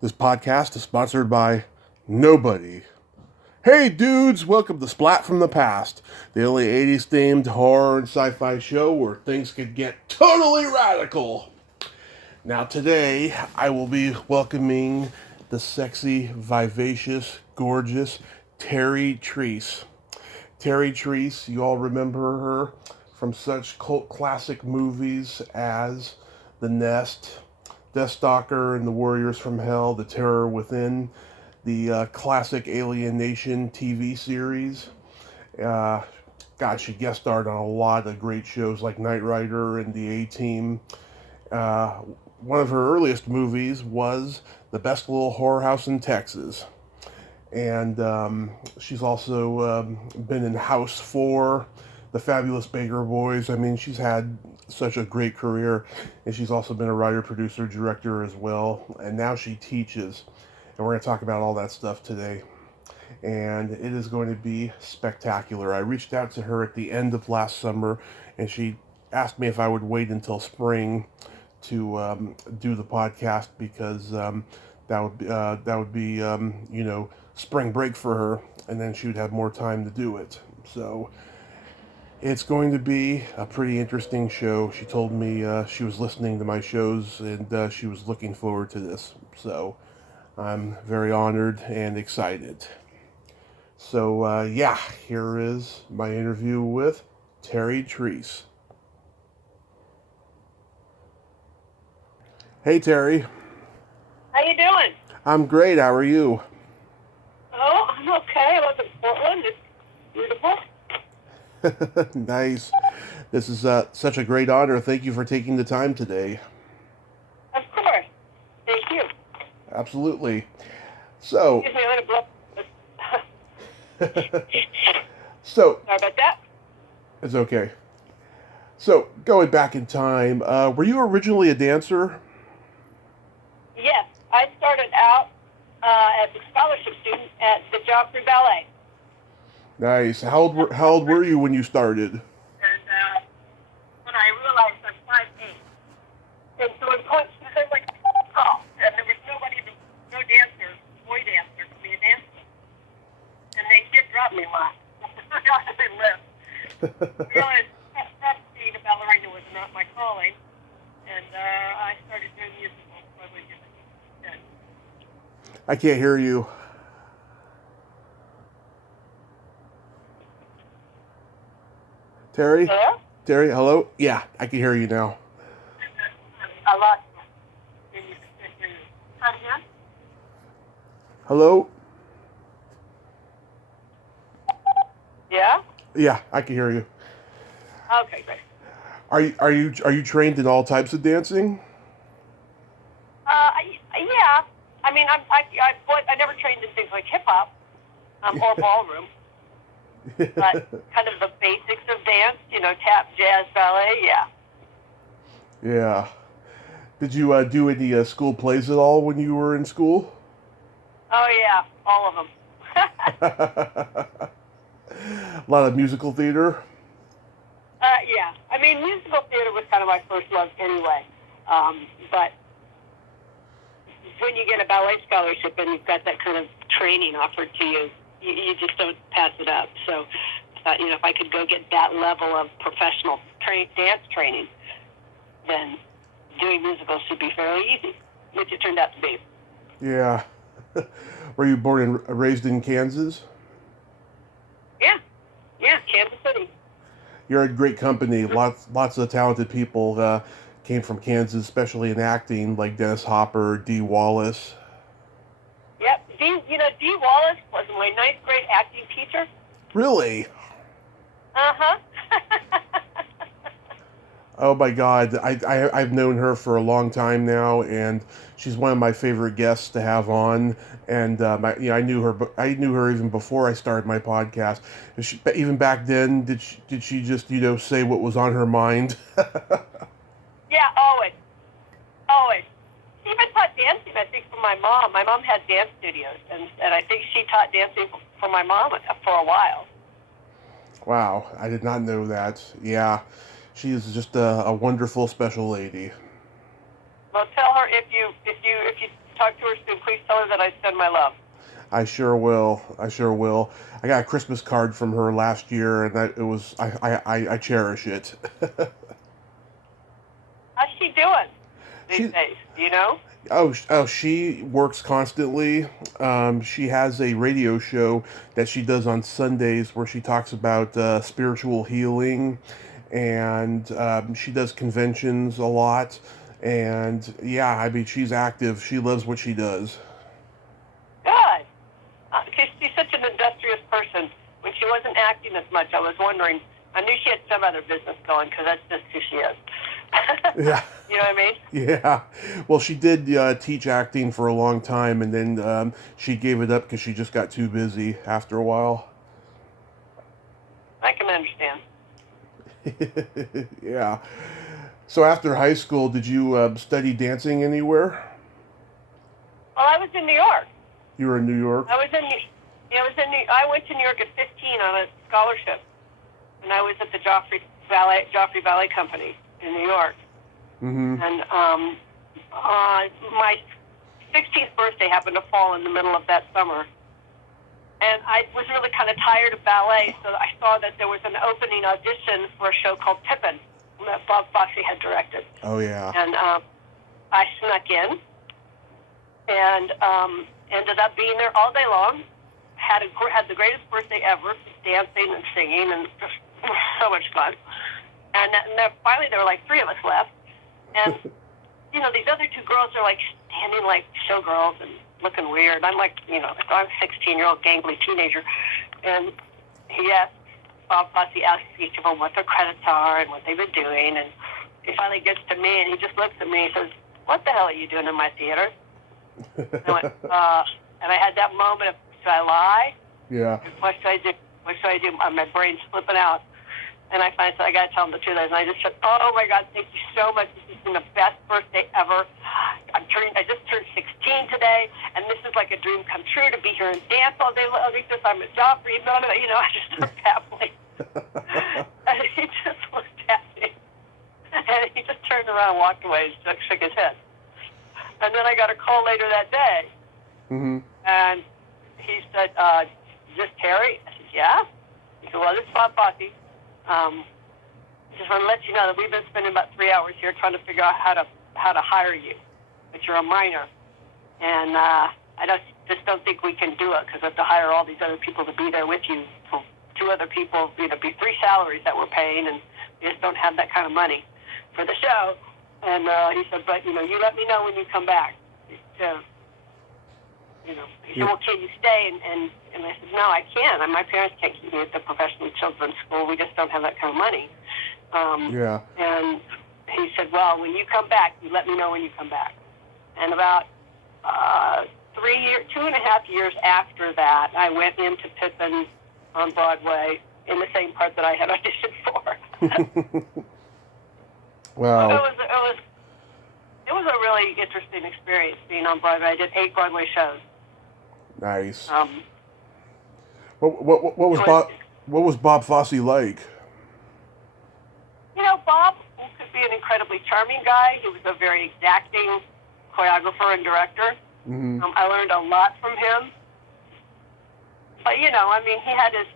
This podcast is sponsored by nobody. Hey dudes, welcome to Splat from the Past, the only 80s themed horror and sci-fi show where things could get totally radical. Now today, I will be welcoming the sexy, vivacious, gorgeous Terri Treas. Terri Treas, you all remember her from such cult classic movies as The Nest, Deathstalker and the Warriors from Hell, The Terror Within, the classic Alien Nation TV series. Uh, God, she guest starred on a lot of great shows like Knight Rider and The A-Team. Uh, One of her earliest movies was The Best Little Whorehouse in Texas. And she's also been in House 4, The Fabulous Baker Boys. I mean, she's had such a great career, and she's also been a writer, producer, director as well. And now she teaches, and we're going to talk about all that stuff today. And it is going to be spectacular. I reached out to her at the end of last summer, and she asked me if I would wait until spring to do the podcast because that would be spring break for her, and then she would have more time to do it. So it's going to be a pretty interesting show. She told me she was listening to my shows and she was looking forward to this. So I'm very honored and excited. So here is my interview with Terri Treas. Hey Terri. How you doing? I'm great. How are you? Oh, I'm okay. I live in Portland. It's beautiful. Nice. This is such a great honor. Thank you for taking the time today. Of course. Thank you. Absolutely. So, Excuse me, I'm going to blow. so Sorry about that. it's okay. So, going back in time, were you originally a dancer? Yes, I started out as a scholarship student at the Joffrey Ballet. Nice. How old were you when you started? And when I realized I'm 5'8", and so in point, they're like, oh, and there was no dancer, boy dancer, to be a dancer. And they did drop me a lot. They lived. I realized that being a ballerina was not my calling, and I started doing musicals. Probably instead. I can't hear you. Terri? Hello? Terri, hello? Yeah, I can hear you now. I lost you. Come again? Hello? Yeah? Yeah, I can hear you. Okay, great. Are you trained in all types of dancing? Yeah. I mean, I never trained in things like hip hop or ballroom, but kind of the basics of dance, tap, jazz, ballet, yeah. Yeah. Did you do any school plays at all when you were in school? Oh, yeah, all of them. A lot of musical theater? Yeah. I mean, musical theater was kind of my first love anyway, but when you get a ballet scholarship and you've got that kind of training offered to you, you just don't pass it up. So, if I could go get that level of professional dance training, then doing musicals should be fairly easy, which it turned out to be. Yeah. Were you born and raised in Kansas? Yeah, Kansas City. You're in great company. Lots of talented people came from Kansas, especially in acting, like Dennis Hopper, Dee Wallace. Yep. Dee Wallace was my ninth grade acting teacher. Really? Uh-huh. Oh my God, I've known her for a long time now, and she's one of my favorite guests to have on. And I knew her even before I started my podcast. Even back then, did she just say what was on her mind? Yeah, always. Always. She even taught dancing, I think, for my mom. My mom had dance studios, and I think she taught dancing for my mom for a while. Wow, I did not know that. Yeah, she is just a wonderful, special lady. Well, tell her if you talk to her soon, please her that I send my love. I sure will. I sure will. I got a Christmas card from her last year, and I cherish it. How's she doing these She days? Do you know? she works constantly. She has a radio show that she does on Sundays where she talks about spiritual healing, and she does conventions a lot. And yeah, I mean, she's active. She loves what she does. Good. She's such an industrious person. When she wasn't acting as much, I was wondering. I knew she had some other business going because that's just who she is. Yeah. You know what I mean? Yeah. Well, she did teach acting for a long time, and then she gave it up because she just got too busy after a while. I can understand. Yeah. So after high school, did you study dancing anywhere? Well, I was in New York. You were in New York? I went to New York at 15 on a scholarship, and I was at the Joffrey Ballet Company in New York. Mm-hmm. And my 16th birthday happened to fall in the middle of that summer. And I was really kind of tired of ballet, so I saw that there was an opening audition for a show called Pippin that Bob Fosse had directed. Oh, yeah. And I snuck in and ended up being there all day long. Had the greatest birthday ever, dancing and singing, and just so much fun. And then finally there were like 3 of us left. And, you know, these other 2 girls are like standing like showgirls and looking weird. I'm like, you know, I'm a 16-year-old gangly teenager. And Bob Fosse asked each of them what their credits are and what they've been doing. And he finally gets to me and he just looks at me and says, "What the hell are you doing in my theater?" And I went, and I had that moment of, should I lie? Yeah. What should I do? What should I do? My brain's flipping out. And I finally said, I got to tell them the truth. And I just said, "Oh, my God, thank you so much. This has been the best birthday ever. I just turned 16 today, and this is like a dream come true to be here and dance all day long. I'm at Joffrey. You know, I just started babbling." And he just looked at me. And he just turned around and walked away and shook his head. And then I got a call later that day. Mm-hmm. And he said, "Is this Terri?" I said, "Yeah." He said, "Well, this is Bob Fosse. Just want to let you know that we've been spending about 3 hours here trying to figure out how to hire you, but you're a minor, and I just don't think we can do it because we have to hire all these other people to be there with you. So 2 other people, be 3 salaries that we're paying, and we just don't have that kind of money for the show." And he said, "But you let me know when you come back." So, he said, "Well, can you stay?" And I said, "No, I can't. My parents can't keep me at the professional children's school. We just don't have that kind of money." Yeah. And he said, "Well, when you come back, you let me know when you come back." And about 2.5 years after that, I went into Pippin on Broadway in the same part that I had auditioned for. Wow. It was a really interesting experience being on Broadway. I did 8 Broadway shows. Nice. What was Bob Fosse like? Bob could be an incredibly charming guy. He was a very exacting choreographer and director. Mm-hmm. I learned a lot from him. But he had his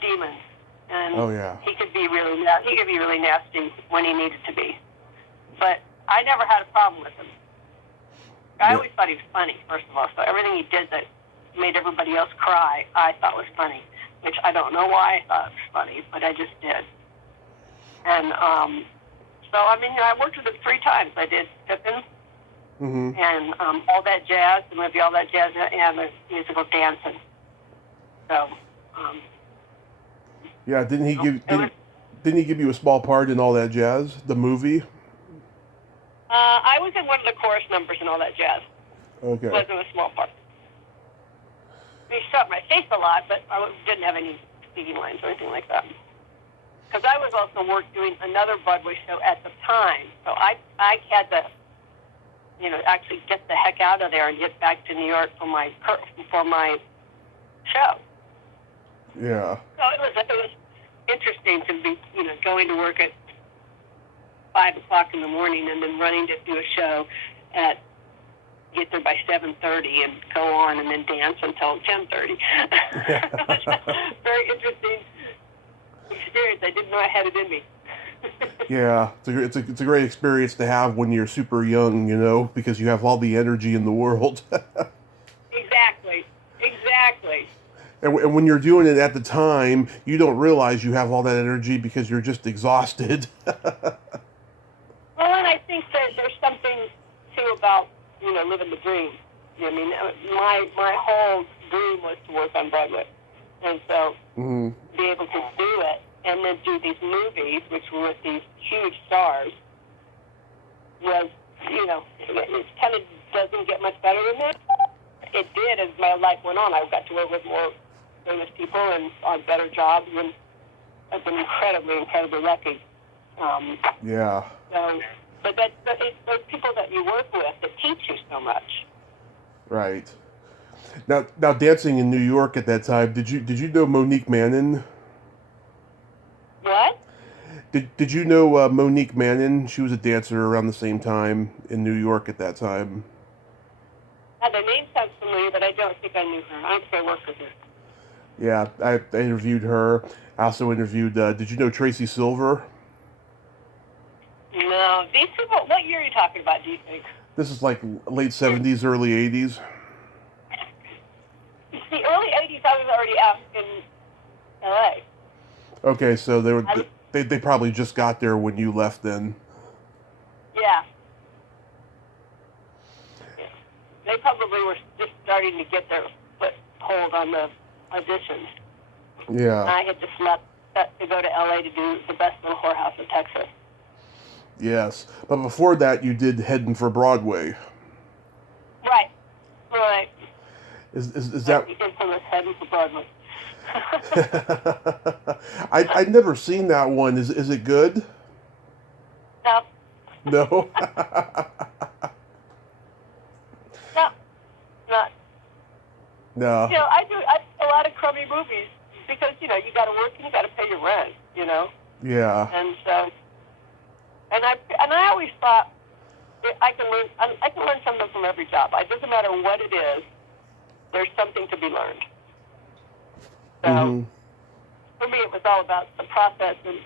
demons, and Oh, yeah. he could be really nasty when he needed to be. But I never had a problem with him. I always thought he was funny, first of all. So everything he did that made everybody else cry, I thought was funny, which I don't know why I thought it was funny, but I just did. And I worked with him 3 times. I did Pippin, Mm-hmm. and All That Jazz, the movie All That Jazz, and the musical Dancing. So, Yeah, didn't he give you a small part in All That Jazz, the movie? I was in one of the chorus numbers in All That Jazz. Okay. It wasn't a small part. He shot my face a lot, but I didn't have any speaking lines or anything like that. Because I was also doing another Broadway show at the time, so I had to, actually get the heck out of there and get back to New York for my show. Yeah. So it was interesting to be, going to work at 5 o'clock in the morning and then running to do a show at get there by 7:30 and go on and then dance until 10:30. Very interesting experience. I didn't know I had it in me. Yeah, it's a great experience to have when you're super young, you know, because you have all the energy in the world. Exactly. And when you're doing it at the time, you don't realize you have all that energy because you're just exhausted. Well, and I think that there's something too about, you know, living the dream. I mean, my whole dream was to work on Broadway, and so be able to do it and then do these movies, which were with these huge stars, was, you know, it kind of doesn't get much better than that. It did as my life went on. I got to work with more famous people and on better jobs, and I've been incredibly lucky. Yeah. So, but it's those people that you work with that teach you so much. Right. Now, dancing in New York at that time, did you know Monique Mannon? What? Did you know Monique Mannon? She was a dancer around the same time in New York at that time. The name sounds familiar, but I don't think I knew her. I don't think I worked with her. Yeah, I interviewed her. I also interviewed, did you know Tracy Silver? No. These people, what year are you talking about, do you think? This is like late 70s, early 80s. The early 80s, I was already out in L.A. Okay, so they probably just got there when you left then. Yeah. They probably were just starting to get their foothold on the auditions. Yeah. And I had just left to go to L.A. to do the best Little Whorehouse in Texas. Yes, but before that, you did Heading for Broadway. Right. Is that the infamous Heading for Broadway? I'd never seen that one. Is it good? No. No. No. Not. No. You know, I do a lot of crummy movies because, you know, you got to work and you got to pay your rent, you know. Yeah. And so, and I always thought I can learn something from every job. It doesn't matter what it is. There's something to be learned. So for me, it was all about the process and,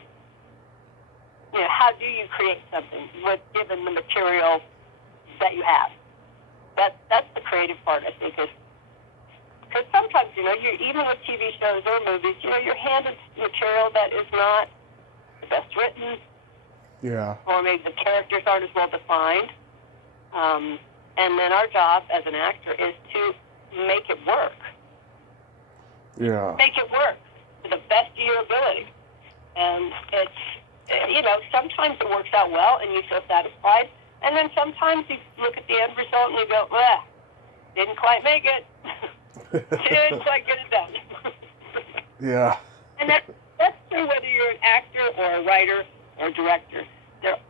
you know, how do you create something given the material that you have. That's the creative part, I think, is because sometimes, you know, even with TV shows or movies, you know, you're handed material that is not the best written. Yeah. Or maybe the characters aren't as well defined. And then our job as an actor is to make it work. Yeah. Make it work to the best of your ability. And it's, you know, sometimes it works out well and you feel satisfied. And then sometimes you look at the end result and you go, didn't quite make it. Didn't quite get it done. Yeah. And that's true whether you're an actor or a writer or a director.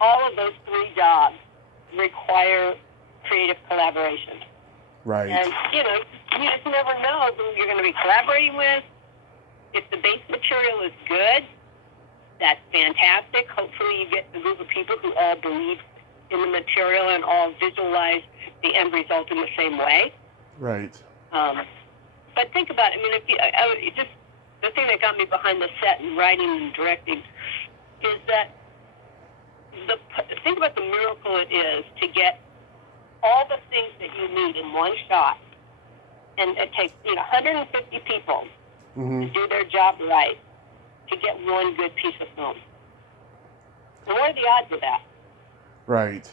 All of those three jobs require creative collaboration. Right. And, you know, you just never know who you're going to be collaborating with. If the base material is good, that's fantastic. Hopefully you get a group of people who all believe in the material and all visualize the end result in the same way. Right. But think about it. I mean, the thing that got me behind the set and writing and directing is that think about the miracle it is to get all the things that you need in one shot, and it takes 150 people to do their job right to get one good piece of film. And what are the odds of that? Right.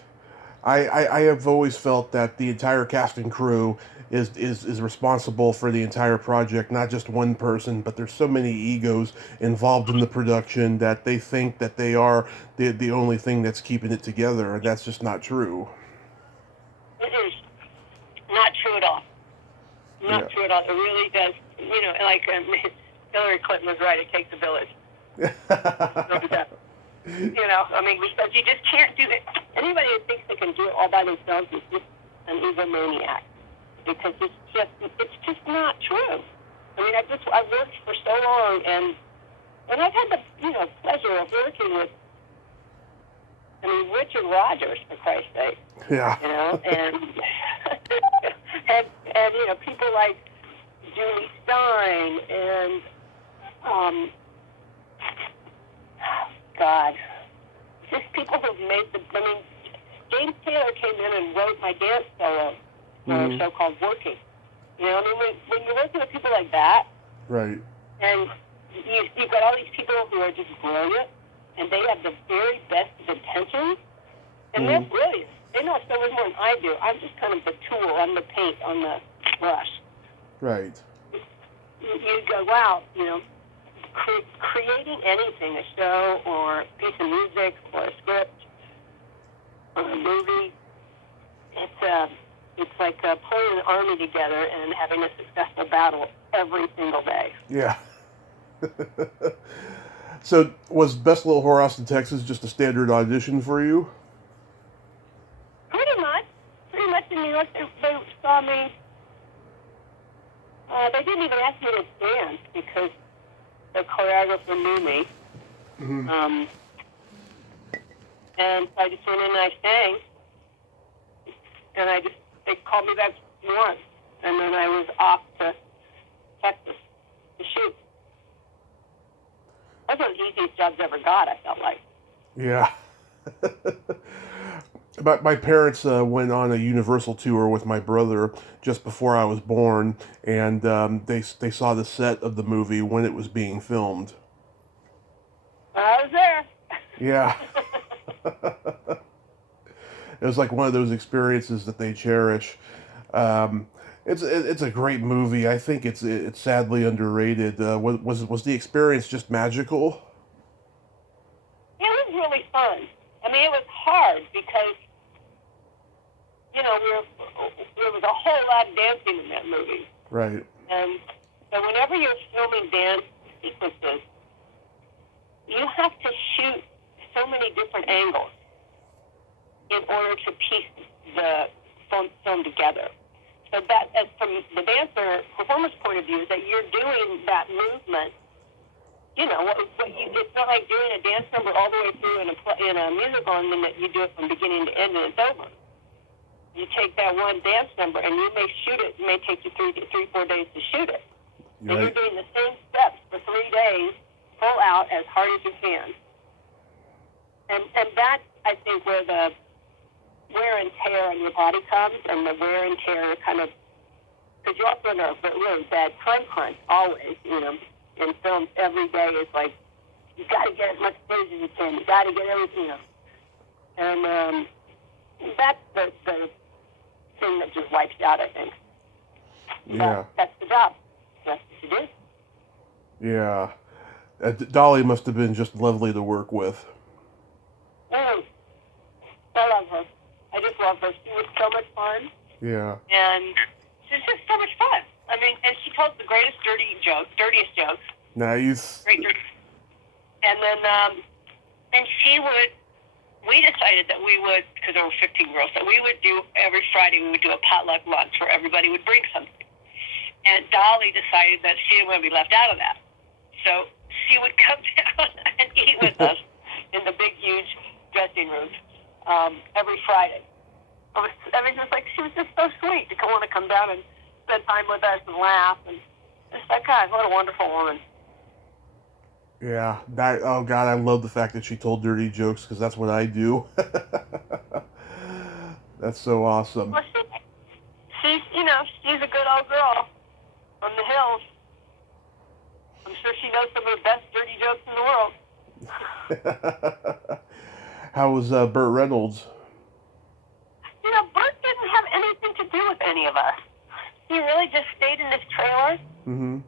I have always felt that the entire cast and crew is responsible for the entire project, not just one person, but there's so many egos involved in the production that they think that they are the only thing that's keeping it together, and that's just not true. It is not true at all. Not true at all. It really does. You know, like Hillary Clinton was right. It takes a village. You know, I mean, because you just can't do it. Anybody who thinks they can do it all by themselves is just an egomaniac. Because it's just not true. I mean, I've worked for so long, and I've had the pleasure of working with, Richard Rogers, for Christ's sake. Yeah. You know, and and you know, people like Julie Stein and God, just people who've made the. I mean, James Taylor came in and wrote my dance solo for a show called Working. You know, I mean, when you're working with people like that, right, and you've got all these people who are just brilliant, and they have the very best of intentions, and they're brilliant. They know so much more than I do. I'm just kind of the tool. I'm the paint on the brush. right. You go, wow, you know, creating anything, a show or a piece of music or a script or a movie, it's like pulling an army together and having a successful battle every single day. Yeah. So, was Best Little Whorehouse in Texas just a standard audition for you? Pretty much. In New York, they saw me. They didn't even ask me to dance because the choreographer knew me. And so I just went in and I sang. And they called me back once. And then I was off to Texas to shoot. That was one of the easiest jobs I ever got, I felt like. Yeah. My parents went on a Universal tour with my brother just before I was born, and they saw the set of the movie when it was being filmed. I was there. Yeah. It was like one of those experiences that they cherish. It's a great movie. I think it's sadly underrated. Was the experience just magical? It was really fun. I mean, it was hard because, you know, there was a whole lot of dancing in that movie. Right. And so whenever you're filming dance sequences, you have to shoot so many different angles in order to piece the film together. So that, as from the dancer performance point of view, is that you're doing that movement. You know, it's not like doing a dance number all the way through in a musical and then you do it from beginning to end and it's over. You take that one dance number and you may shoot it. It may take you 4 days to shoot it. Right. And you're doing the same steps for 3 days, full out as hard as you can. And that's, I think, where the wear and tear on your body comes, and the wear and tear kind of, because you're also under a really bad time crunch always, you know. In films, every day is like, you got to get as much footage as you can. You got to get everything, you know. And that's the thing that just wipes out, I think. Yeah. That's the job. That's what you do. Yeah. Dolly must have been just lovely to work with. I love her. I just love her. She was so much fun. Yeah. And she's just so much fun. I mean, and she told the dirtiest jokes. Nice. Great dirty. And then, and we decided that we would, because there were 15 girls, that we would do, every Friday, we would do a potluck lunch where everybody would bring something. And Dolly decided that she didn't want to be left out of that. So she would come down and eat with us in the big, huge dressing room every Friday. I mean, it was like, she was just so sweet to want to come down and spend time with us and laugh. And it's like, God, what a wonderful woman. Yeah. Oh, God, I love the fact that she told dirty jokes, because that's what I do. That's so awesome. Well, she's a good old girl from the hills. I'm sure she knows some of the best dirty jokes in the world. How was Burt Reynolds? You know, Burt didn't have anything to do with any of us. He really just stayed in his trailer and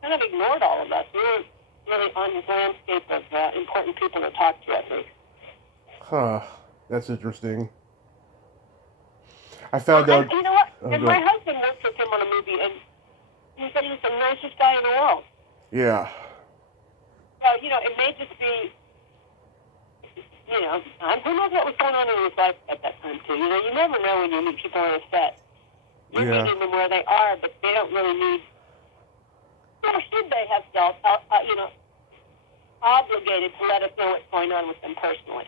kind of ignored all of us. We were really on his landscape of important people to talk to, I think. Huh. That's interesting. I found out... You know what? And my husband worked with him on a movie, and he said he was the nicest guy in the world. Yeah. So, you know, it may just be, you know, who knows what was going on in his life at that time, too. You know, you never know when you meet people on a set. You're meeting them where they are, but they don't really need, nor should they have felt, obligated to let us know what's going on with them personally.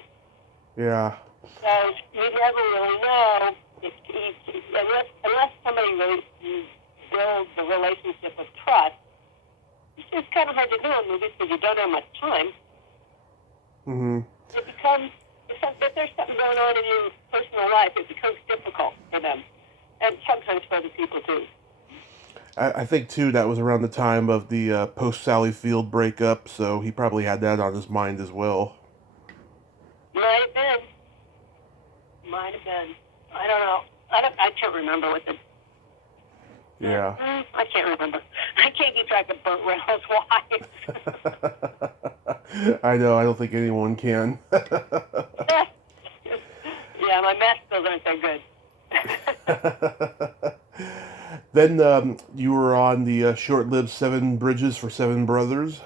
Yeah. So you never really know unless somebody really builds a relationship of trust. It's just kind of hard to do in movies because you don't have much time. Mm-hmm. It becomes, if there's something going on in your personal life, it becomes difficult for them. And sometimes for other people, too. I think, too, that was around the time of the post-Sally Field breakup, so he probably had that on his mind as well. Might have been. I don't know. I can't remember what the... Yeah. I can't remember. I can't keep track of Burt Reynolds' wives. I know, I don't think anyone can. Yeah, my math skills aren't that good. Then you were on the short-lived Seven Bridges for Seven Brothers.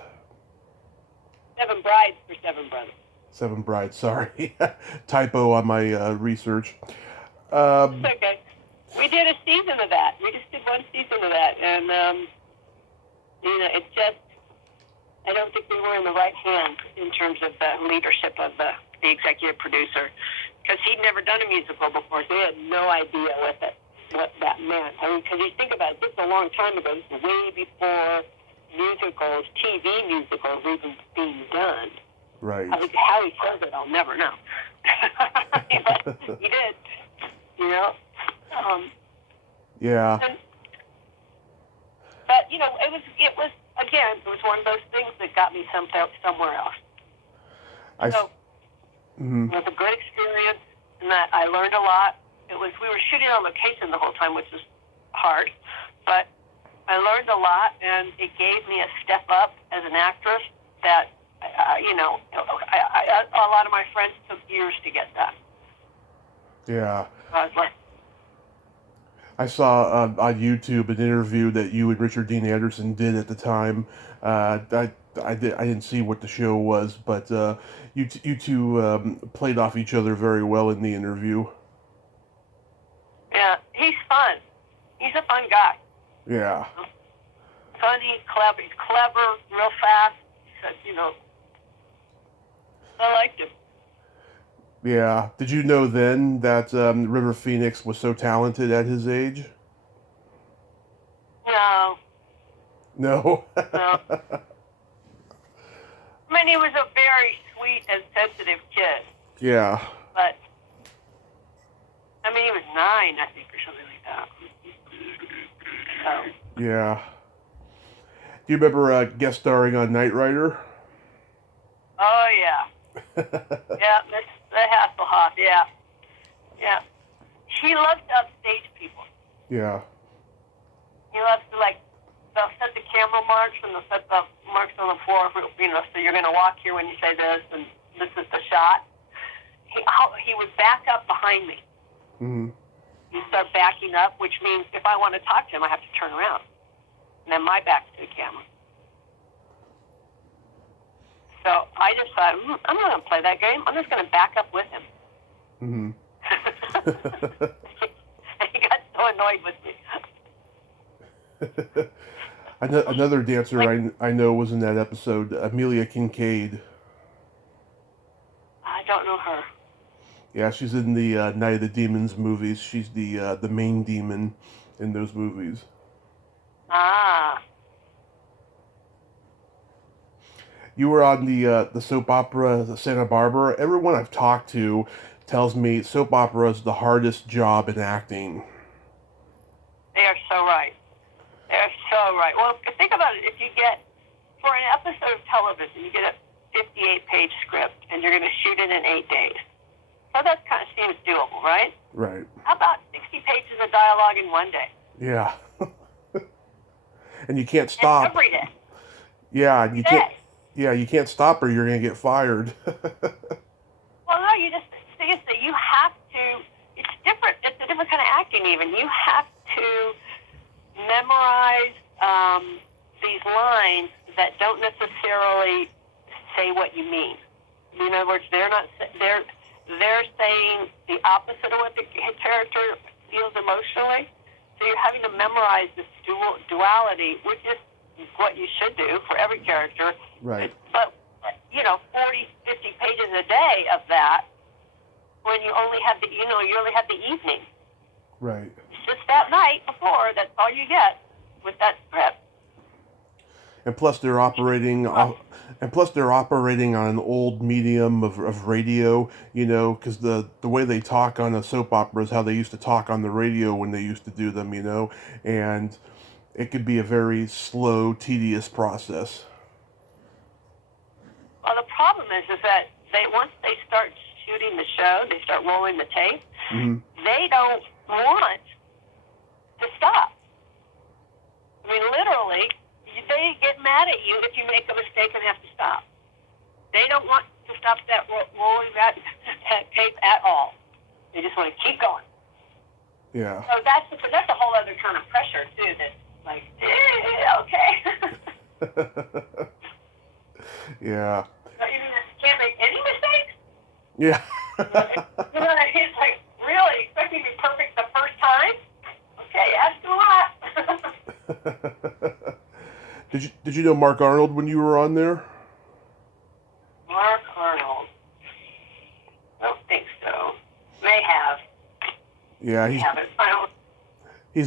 Seven Brides for Seven Brothers. Seven Brides, sorry. Typo on my research. It's okay. We did a season of that. We just did one season of that. And, it's just, I don't think we were in the right hands in terms of the leadership of the executive producer. Because he'd never done a musical before, so he had no idea what that meant. I mean, because you think about it, this is a long time ago. This is way before musicals, TV musicals, even being done. Right. I mean, how he says it, I'll never know. But he did, Yeah. But it was again, it was one of those things that got me somewhere else. Mm-hmm. It was a good experience, and that I learned a lot. We were shooting on location the whole time, which was hard, but I learned a lot, and it gave me a step up as an actress that, a lot of my friends took years to get that. Yeah. I was like, I saw on YouTube an interview that you and Richard Dean Anderson did at the time. I didn't see what the show was, but you two played off each other very well in the interview. yeah, he's fun. He's a fun guy. Yeah. Funny, clever. He's clever, real fast. I liked him. Yeah. Did you know then that River Phoenix was so talented at his age? No. No. No. I mean, he was a very sweet and sensitive kid. Yeah. But, I mean, he was 9, I think, or something like that. So. Yeah. Do you remember guest starring on Knight Rider? Oh, yeah. Yeah, the Hasselhoff, yeah. Yeah. He loves to upstage people. Yeah. He loves to, they'll set the camera marks and they'll set the marks on the floor, so you're going to walk here when you say this, and this is the shot. He would back up behind me. Mm-hmm. You start backing up, which means if I want to talk to him, I have to turn around. And then my back's to the camera. So I just thought, I'm not going to play that game. I'm just going to back up with him. Mm-hmm. He got so annoyed with me. Another dancer I know was in that episode, Amelia Kincaid. I don't know her. Yeah, she's in the Night of the Demons movies. She's the main demon in those movies. Ah. You were on the soap opera Santa Barbara. Everyone I've talked to tells me soap opera is the hardest job in acting. They are so right. They're so right. Well, think about it. If you get, for an episode of television, you get a 58-page script, and you're going to shoot it in 8 days. So that kind of seems doable, right? Right. How about 60 pages of dialogue in 1 day? Yeah. And you can't stop. And every day. Yeah, you can't. Yeah, you can't stop or you're gonna get fired. Well, no, you have to. It's different. It's a different kind of acting. Even you have to memorize these lines that don't necessarily say what you mean. In other words, they're saying the opposite of what the character feels emotionally. So you're having to memorize this duality, which is what you should do for every character. Right. But 40, 50 pages a day of that when you only have the evening. Right. It's just that night before. That's all you get with that script. And plus, they're operating on an old medium of radio, because the way they talk on a soap opera is how they used to talk on the radio when they used to do them, and it could be a very slow, tedious process. Well, the problem is that once they start shooting the show, they start rolling the tape. Mm-hmm. They don't want to stop. I mean, literally, they get mad at you if you make a mistake and have to stop. They don't want to stop that rolling that tape at all. They just want to keep going. Yeah. So that's a whole other kind of pressure too. That's like, okay. Yeah. So you can't make any mistakes. Yeah. You know what I mean? It's like, really expecting to be perfect the first time? Okay, ask a lot. Did you know Mark Arnold when you were on there? Mark Arnold. I don't think so. May have. Yeah, he's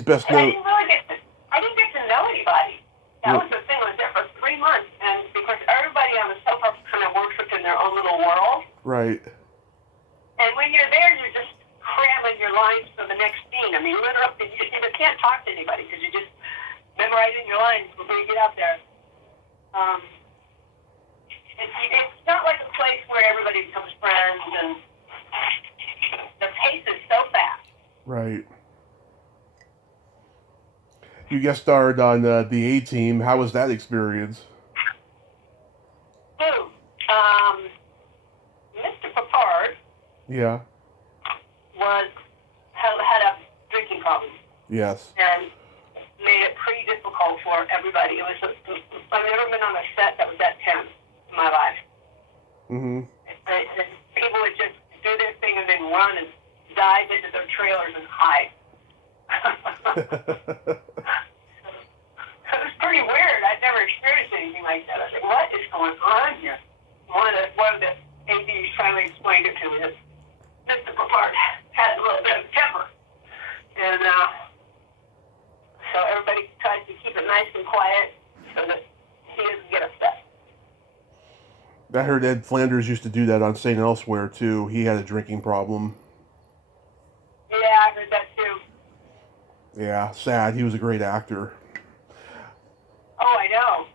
best known. I didn't get to know anybody. That was the thing. I was there for 3 months, and because everybody on the soap opera kind of works within their own little world. Right. And when you're there, you're just cramming your lines for the next scene. I mean, literally, you can't talk to anybody because you're just memorizing your lines before you get out there. It's not like a place where everybody becomes friends, and the pace is so fast. Right. You guest starred on the A-Team. How was that experience? Who? Mr. Papard. Yeah. Had a drinking problem. Yes. And made it pretty difficult for everybody. I've never been on a set that was that tense in my life. Mm-hmm. People would just do their thing and then run and dive into their trailers and hide. It was pretty weird. I'd never experienced anything like that. I was like, what is going on here? One of the ADs finally explained it to me that Mr. Papard had a little bit of temper. And so everybody tries to keep it nice and quiet so that he doesn't get upset. I heard Ed Flanders used to do that on St. Elsewhere, too. He had a drinking problem. Yeah, I heard that, too. Yeah, sad. He was a great actor. Oh, I know.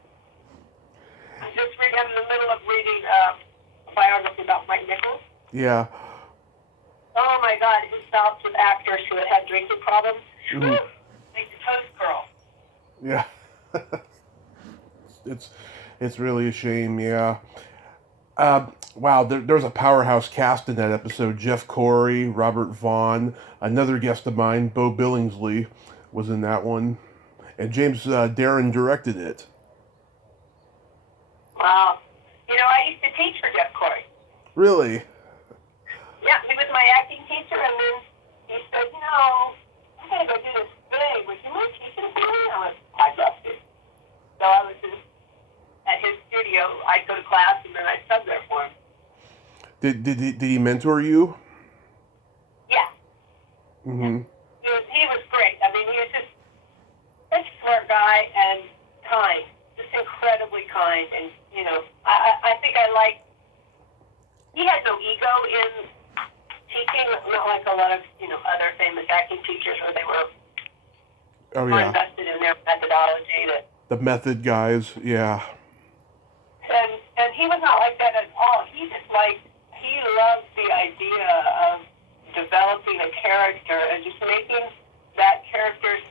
I'm in the middle of reading a biography about Mike Nichols. Yeah. Oh, my God. His thoughts with actors who had drinking problems. Mm-hmm. Make the toast curl. Yeah. It's really a shame, yeah. Wow, there's a powerhouse cast in that episode. Jeff Corey, Robert Vaughn, another guest of mine, Bo Billingsley, was in that one. And James Darren directed it. Wow. I used to teach for Jeff Corey. Really? Yeah, he was my acting teacher, and then he said, I'm going to go do this thing. Would you mind teaching for me? I'd love to. So I was at his studio. I'd go to class, and then I'd sub there for him. Did he mentor you? Yeah. Mm-hmm. He was great. I mean, he was just such a smart guy and kind. Just incredibly kind. And, I think he had no ego in teaching, not like a lot of, other famous acting teachers where they were invested in their methodology. The method guys, yeah. And he was not like that at all. He loved the idea of developing a character and just making that character's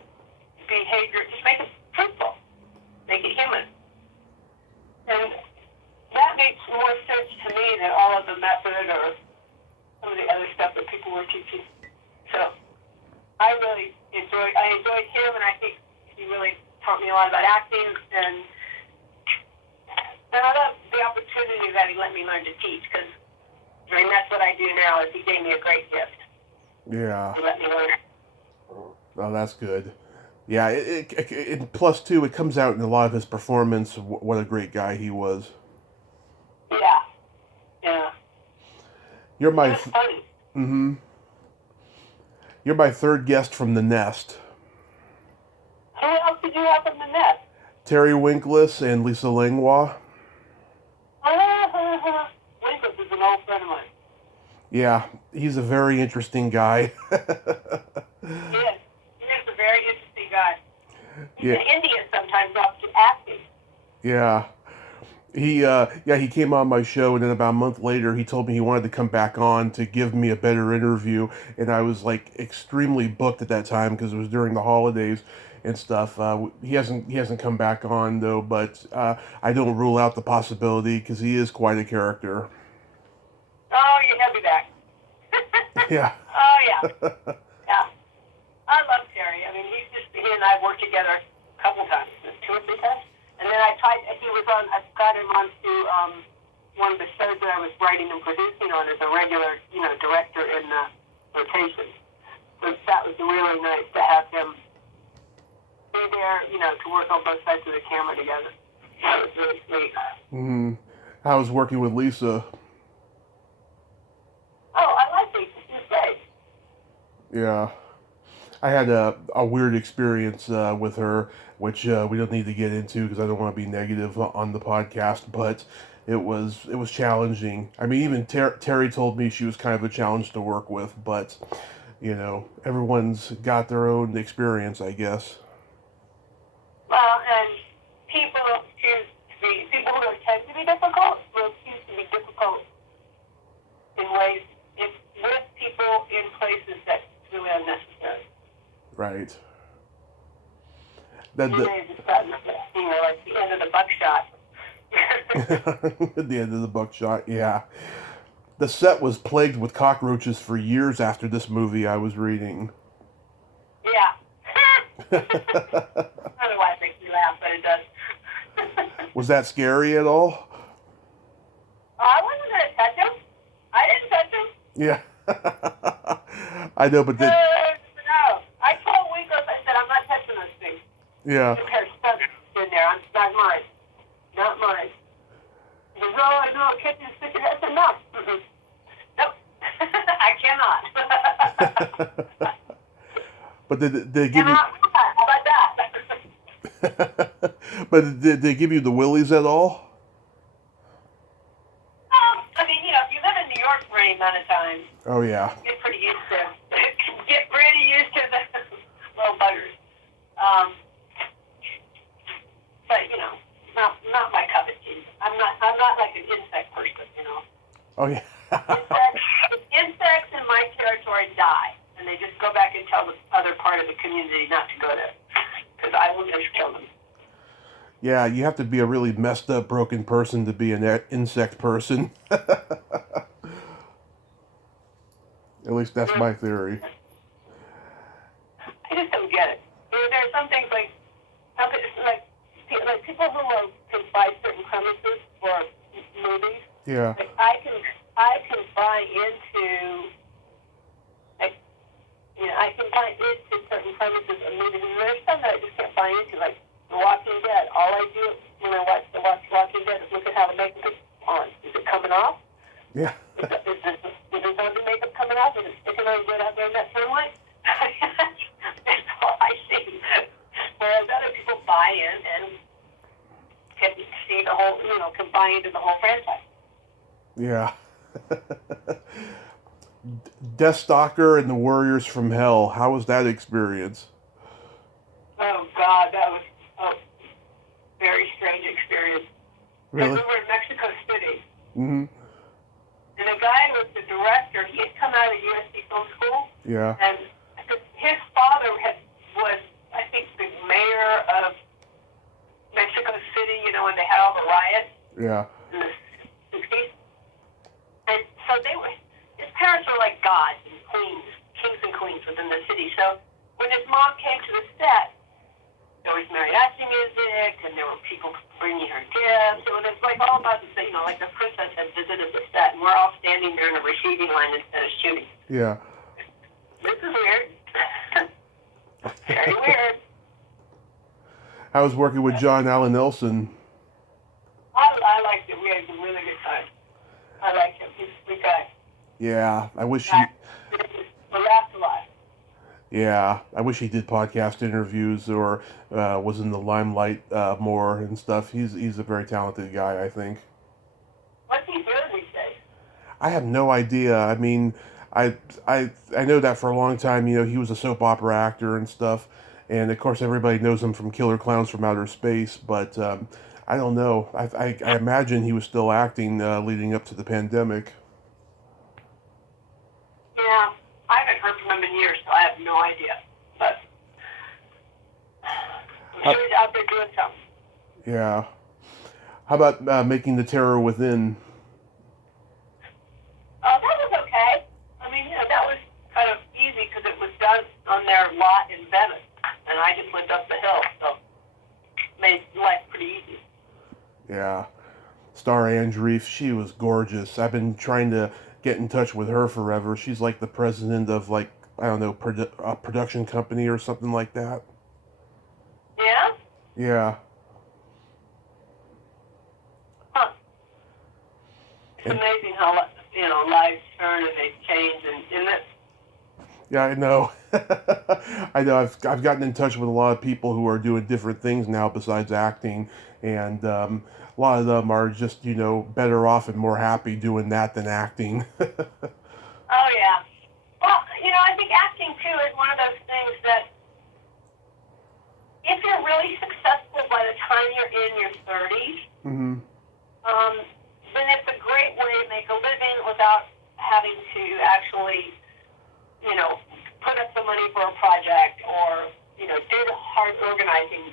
behavior, just make it truthful, make it human. And that makes more sense to me than all of the method or some of the other stuff that people were teaching. So I really enjoyed him, and I think he really taught me a lot about acting, and I love the opportunity that he let me learn to teach, because that's what I do now, is he gave me a great gift. Yeah. To let me learn. Oh, that's good. Yeah, it plus too, it comes out in a lot of his performance, what a great guy he was. Yeah. You're my Mm-hmm. You're my third guest from The Nest. Who else did you have from the Nest? Terry Winkless and Lisa Langlois. Winkless is an old friend of mine. Yeah, he's a very interesting guy. He is. He is a very interesting guy. He's Yeah. in India sometimes after acting. Yeah. He came on my show, and then about a month later, he told me he wanted to come back on to give me a better interview, and I was like extremely booked at that time because it was during the holidays and stuff. He hasn't come back on though, but I don't rule out the possibility because he is quite a character. Oh, you have me back. Yeah. Oh, yeah. Yeah. I love Terry. I mean, he and I worked together a couple times, 2 or 3 times. And then I got him onto one of the shows that I was writing and producing on as a regular, director in rotation. So that was really nice to have him be there, to work on both sides of the camera together. That was really sweet. Mm-hmm. How was working with Lisa? Oh, I like Lisa. She's great. Yeah. I had a weird experience with her, which we don't need to get into because I don't want to be negative on the podcast, but it was challenging. I mean, even Terry told me she was kind of a challenge to work with, but everyone's got their own experience, I guess. Well, and people who tend to be difficult will choose to be difficult in ways with people in places that's really unnecessary. Right. You may have just gotten like the end of the buckshot. At the end of the buckshot, yeah. The set was plagued with cockroaches for years after this movie, I was reading. Yeah. I don't know why it makes me laugh, but it does. Was that scary at all? I wasn't going to touch him. I didn't touch him. Yeah. I know, but No. I told Winkles, I said, I'm not touching this thing. Yeah. There's stuff in there. It's not mine. Not mine. He goes, oh, I know. Catch and stick it. I said, no. Mm-hmm. Nope. I cannot. But did they give you... How about that? But did they give you the willies at all? I mean, if you live in New York for any amount of time, Oh, yeah. get pretty used to the little buggers. But not my cup of tea. I'm not like an insect person. Oh, yeah. Insects in my territory die, and they just go back and tell the other part of the community not to go there, because I will just kill them. Yeah, you have to be a really messed up, broken person to be an insect person. At least that's my theory. I just don't get it. There are some things like people who can buy certain premises for movies. Yeah. Like I can buy into I can buy into certain premises of movies, and there's some that I just can't buy into, like The Walking Dead. All I do when I watch The Walking Dead is look at how the makeup is on. Is it coming off? Yeah. Is the zombie makeup coming off? Is it sticking on good out there in that sunlight? That's all I see. Whereas other people buy in and can see the whole, can buy into the whole franchise. Yeah. Deathstalker and the Warriors from Hell. How was that experience? Oh, God, that was a very strange experience. Really? Because we were in Mexico City. Mm-hmm. And the guy who was the director, he had come out of USC Film School. Yeah. And his father was, I think, the mayor of Mexico City, when they had all the riots. Yeah. In the 60s. And so his parents were like gods and queens, kings and queens within the city. So when his mom came to the set, there was mariachi music, and there were people bringing her gifts. So it was like all about the, like the princess had visited the set, and we're all standing there in a receiving line instead of shooting. Yeah. This is weird. Very weird. I was working with John Allen Nelson. I liked it. We had a really good time. I like him. He's a sweet guy. Yeah, I wish he. That the last alive. Yeah, I wish he did podcast interviews or was in the limelight more and stuff. He's a very talented guy, I think. What's he doing these days? I have no idea. I mean, I I know that for a long time. You know, he was a soap opera actor and stuff, and of course everybody knows him from Killer Clowns from Outer Space. But I don't know. I imagine he was still acting leading up to the pandemic. Yeah, I haven't heard from him in years, so I have no idea. But I'm sure he's out there doing something. Yeah. How about making the Terror Within? That was okay. I mean, that was kind of easy because it was done on their lot in Venice, and I just went up the hill, so made life pretty easy. Yeah. Star Ange Reef, she was gorgeous. I've been trying to get in touch with her forever. She's like the president of, like, I don't know, a production company or something like that. Yeah? Yeah. Huh. It's amazing how, lives turn and they change, and isn't it? Yeah, I know. I know. I've gotten in touch with a lot of people who are doing different things now besides acting, and a lot of them are just better off and more happy doing that than acting. Oh, yeah. Well, I think acting, too, is one of those things that if you're really successful by the time you're in your 30s, Mm-hmm. then it's a great way to make a living without having to actually, put up the money for a project or, do the hard organizing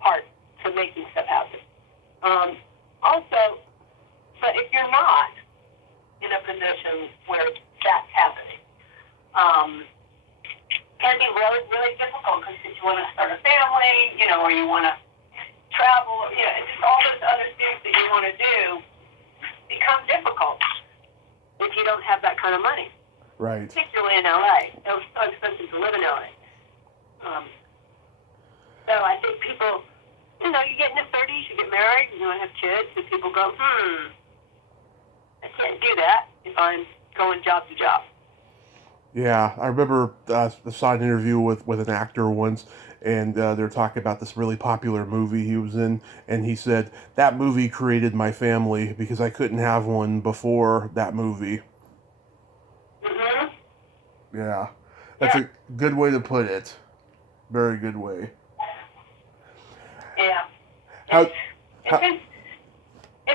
part to making stuff happen. Also, but if you're not in a position where that's happening, can be really, really difficult because if you want to start a family, or you want to travel, it's just all those other things that you want to do become difficult if you don't have that kind of money. Right. Particularly in LA. It was so expensive to live in LA. So I think people, you get in your 30s, you get married, you want to have kids, and people go, I can't do that if I'm going job to job. Yeah, I remember I saw an interview with an actor once, and they were talking about this really popular movie he was in, and he said, that movie created my family because I couldn't have one before that movie. Mm-hmm. Yeah, that's a good way to put it. Very good way. Yeah. How It's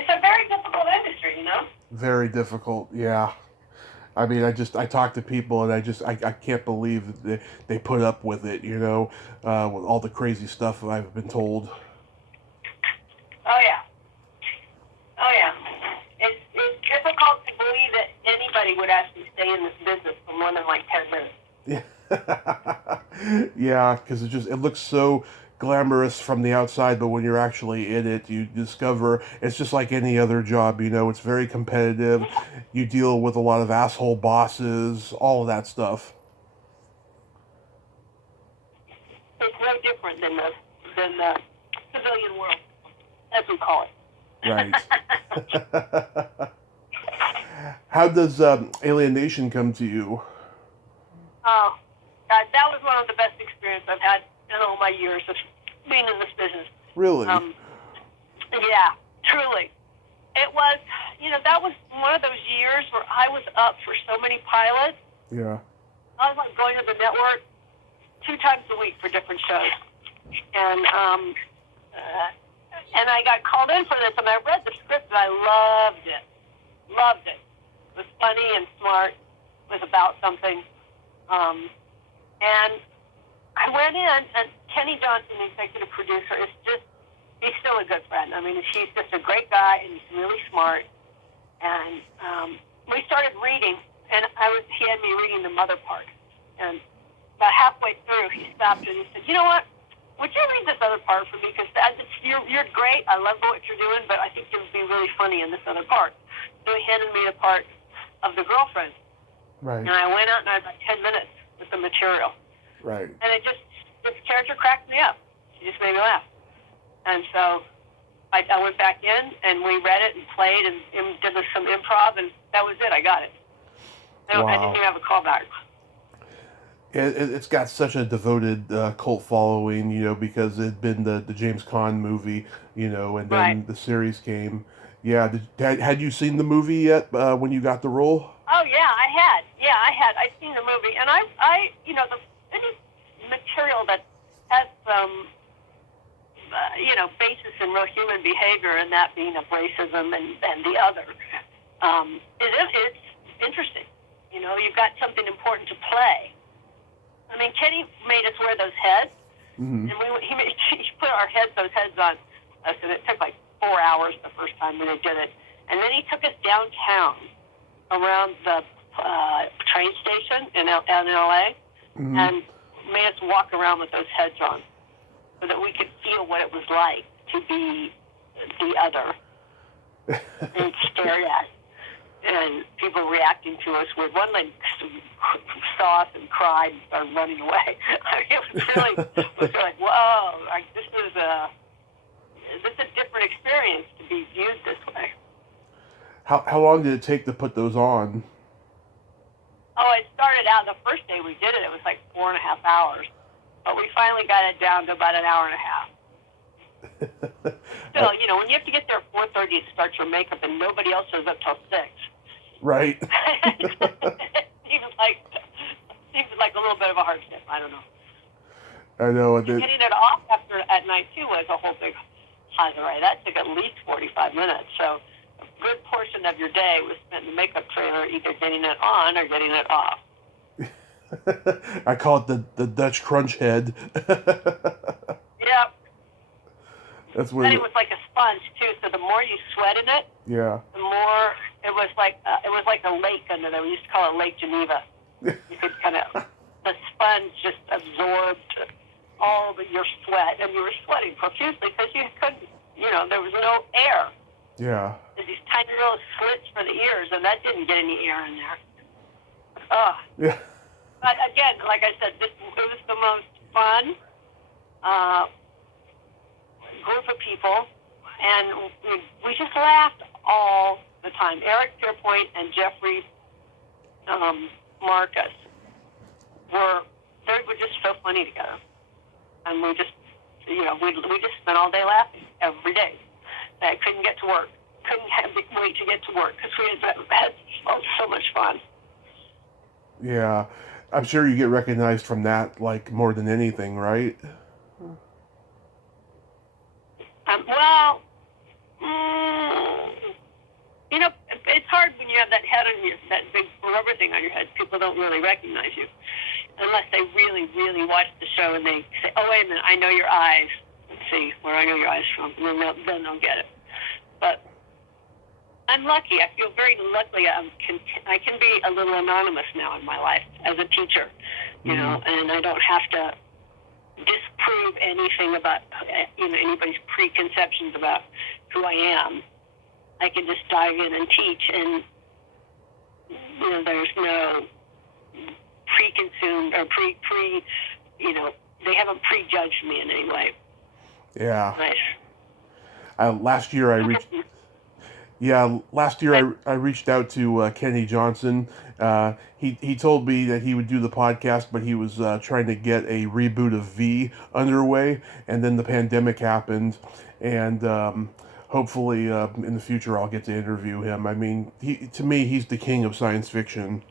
a very difficult industry, Very difficult, yeah. I mean, I talk to people, and I can't believe that they put up with it, with all the crazy stuff I've been told. Oh, yeah. Oh, yeah. It's difficult to believe that anybody would actually stay in this business for more than like 10 minutes. Yeah, yeah, because it looks so glamorous from the outside, but when you're actually in it, you discover it's just like any other job. It's very competitive. You deal with a lot of asshole bosses, all of that stuff. It's no different than the civilian world, as we call it. Right. How does Alienation come to you? Oh, God, that was one of the best experiences I've had in all my years of being in this business. Really? Yeah, truly. It was, that was one of those years where I was up for so many pilots. Yeah. I was like going to the network 2 times a week for different shows. And I got called in for this, and I read the script, and I loved it. Loved it. It was funny and smart. It was about something. And I went in, and Kenny Johnson, the executive producer, he's still a good friend. I mean, he's just a great guy, and he's really smart. And we started reading, and he had me reading the mother part. And about halfway through, he stopped and he said, "You know what? Would you read this other part for me? Because you're great. I love what you're doing, but I think you'll be really funny in this other part." So he handed me the part of the girlfriend. Right. And I went out and I had about 10 minutes with the material. Right. And this character cracked me up. She just made me laugh. And so I went back in and we read it and played and did some improv, and that was it. I got it. No, I didn't Wow. even have a callback. It's got such a devoted cult following, because it'd been the James Caan movie, and Right. then the series came. Yeah, had you seen the movie yet when you got the role? Oh yeah, I had. Yeah, I had. I'd seen the movie, and I, any material that has some, basis in real human behavior, and that being of racism and the other, it's interesting. You've got something important to play. I mean, Kenny made us wear those heads, Mm-hmm. and he put those heads on us, and it took like 4 hours the first time that he did it. And then he took us downtown around the train station in LA, Mm-hmm. and made us walk around with those heads on, so that we could feel what it was like to be the other and stared at. And people reacting to us with one lady saw us and cried and started running away. I mean, it was really whoa! Like, this is a different experience to be viewed this way. How long did it take to put those on? Oh, it started out the first day we did it. It was like 4.5 hours, but we finally got it down to about an hour and a half. Still, when you have to get there at 4:30 to start your makeup, and nobody else shows up till 6. Right. It seems like a little bit of a hardship. I don't know. I know. Getting it off at night too was a whole big hazard. That took at least 45 minutes. So a good portion of your day was spent in the makeup trailer, either getting it on or getting it off. I call it the Dutch crunch head. Yep. That's what. And it was like a sponge too. So the more you sweat in it, Yeah. the more it was like a lake under there. We used to call it Lake Geneva. You could kind of, the sponge just absorbed all your sweat, and you were sweating profusely because you couldn't, there was no air. Yeah. There's these tiny little slits for the ears, and that didn't get any air in there. Yeah. But again, like I said, it was the most fun group of people, and we just laughed all the time. Eric Pierpoint and Jeffrey Marcus they were just so funny together, and we just spent all day laughing every day. I couldn't get to work. Couldn't wait to get to work because we had so much fun. Yeah. I'm sure you get recognized from that, like, more than anything, right? Well, it's hard when you have that head on that big rubber thing on your head. People don't really recognize you unless they really, really watch the show and they say, "Oh, wait a minute, I know your eyes." Let's see where I know your eyes from. Then they'll get it. But I'm lucky. I feel very lucky. I can be a little anonymous now in my life as a teacher, and I don't have to disprove anything about anybody's preconceptions about who I am. I can just dive in and teach, and there's no preconceived or they haven't prejudged me in any way. Yeah. Nice. Last year I reached out to Kenny Johnson. He told me that he would do the podcast, but he was trying to get a reboot of V underway, and then the pandemic happened, and hopefully in the future I'll get to interview him. I mean, to me, he's the king of science fiction.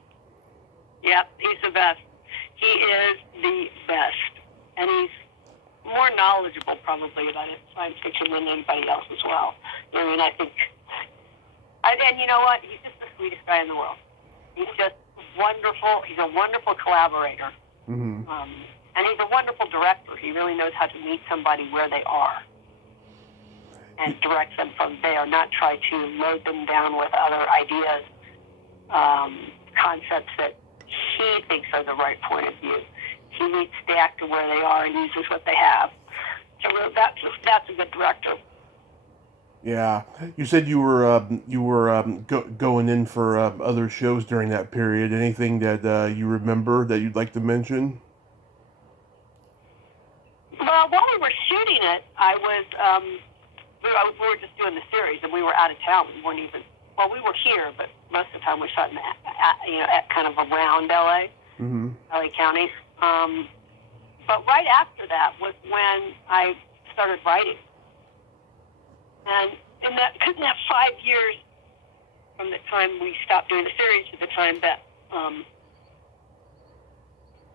Yep, he's the best. He is the best, and he's more knowledgeable probably about science fiction than anybody else as well. I mean, and you know what? He's just the sweetest guy in the world. He's just wonderful. He's a wonderful collaborator. Mm-hmm. And he's a wonderful director. He really knows how to meet somebody where they are and direct them from there, not try to load them down with other ideas, concepts that he thinks are the right point of view. He meets the actor where they are and uses what they have. So that's a good director. Yeah, you said you were going in for other shows during that period. Anything that you remember that you'd like to mention? Well, while we were shooting it, we were just doing the series, and we were out of town. We were here, but most of the time we shot in, at kind of around LA, LA County. But right after that was when I started writing. And in that 5 years from the time we stopped doing the series to the time that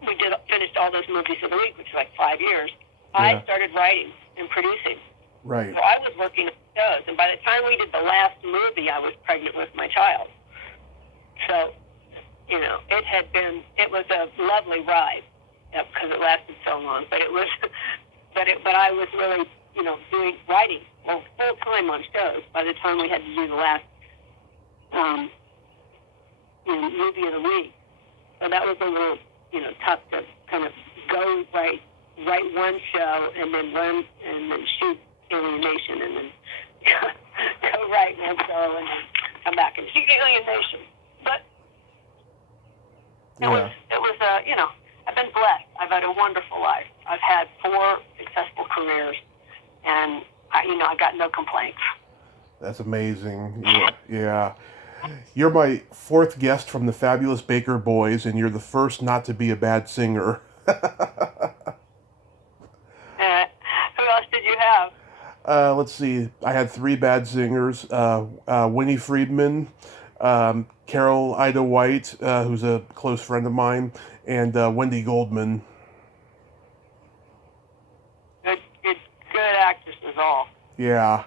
we finished all those movies of the week, which was like 5 years, I started writing and producing. Right. So I was working on shows, and by the time we did the last movie, I was pregnant with my child. So, it was a lovely ride because it lasted so long. But it was, but I was really, doing writing full time on shows by the time we had to do the last movie of the week. So that was a little, tough to kind of go write one show and then run and then shoot Alien Nation and then go write one show and then come back and shoot Alien Nation. But it was I've been blessed. I've had a wonderful life. I've had 4 successful careers, and I got no complaints. That's amazing. Yeah. You're my 4th guest from the Fabulous Baker Boys, and you're the first not to be a bad singer. Who else did you have? Let's see. I had 3 bad singers. Winnie Friedman, Carol Ida White, who's a close friend of mine, and Wendy Goldman. Good actresses all. Yeah.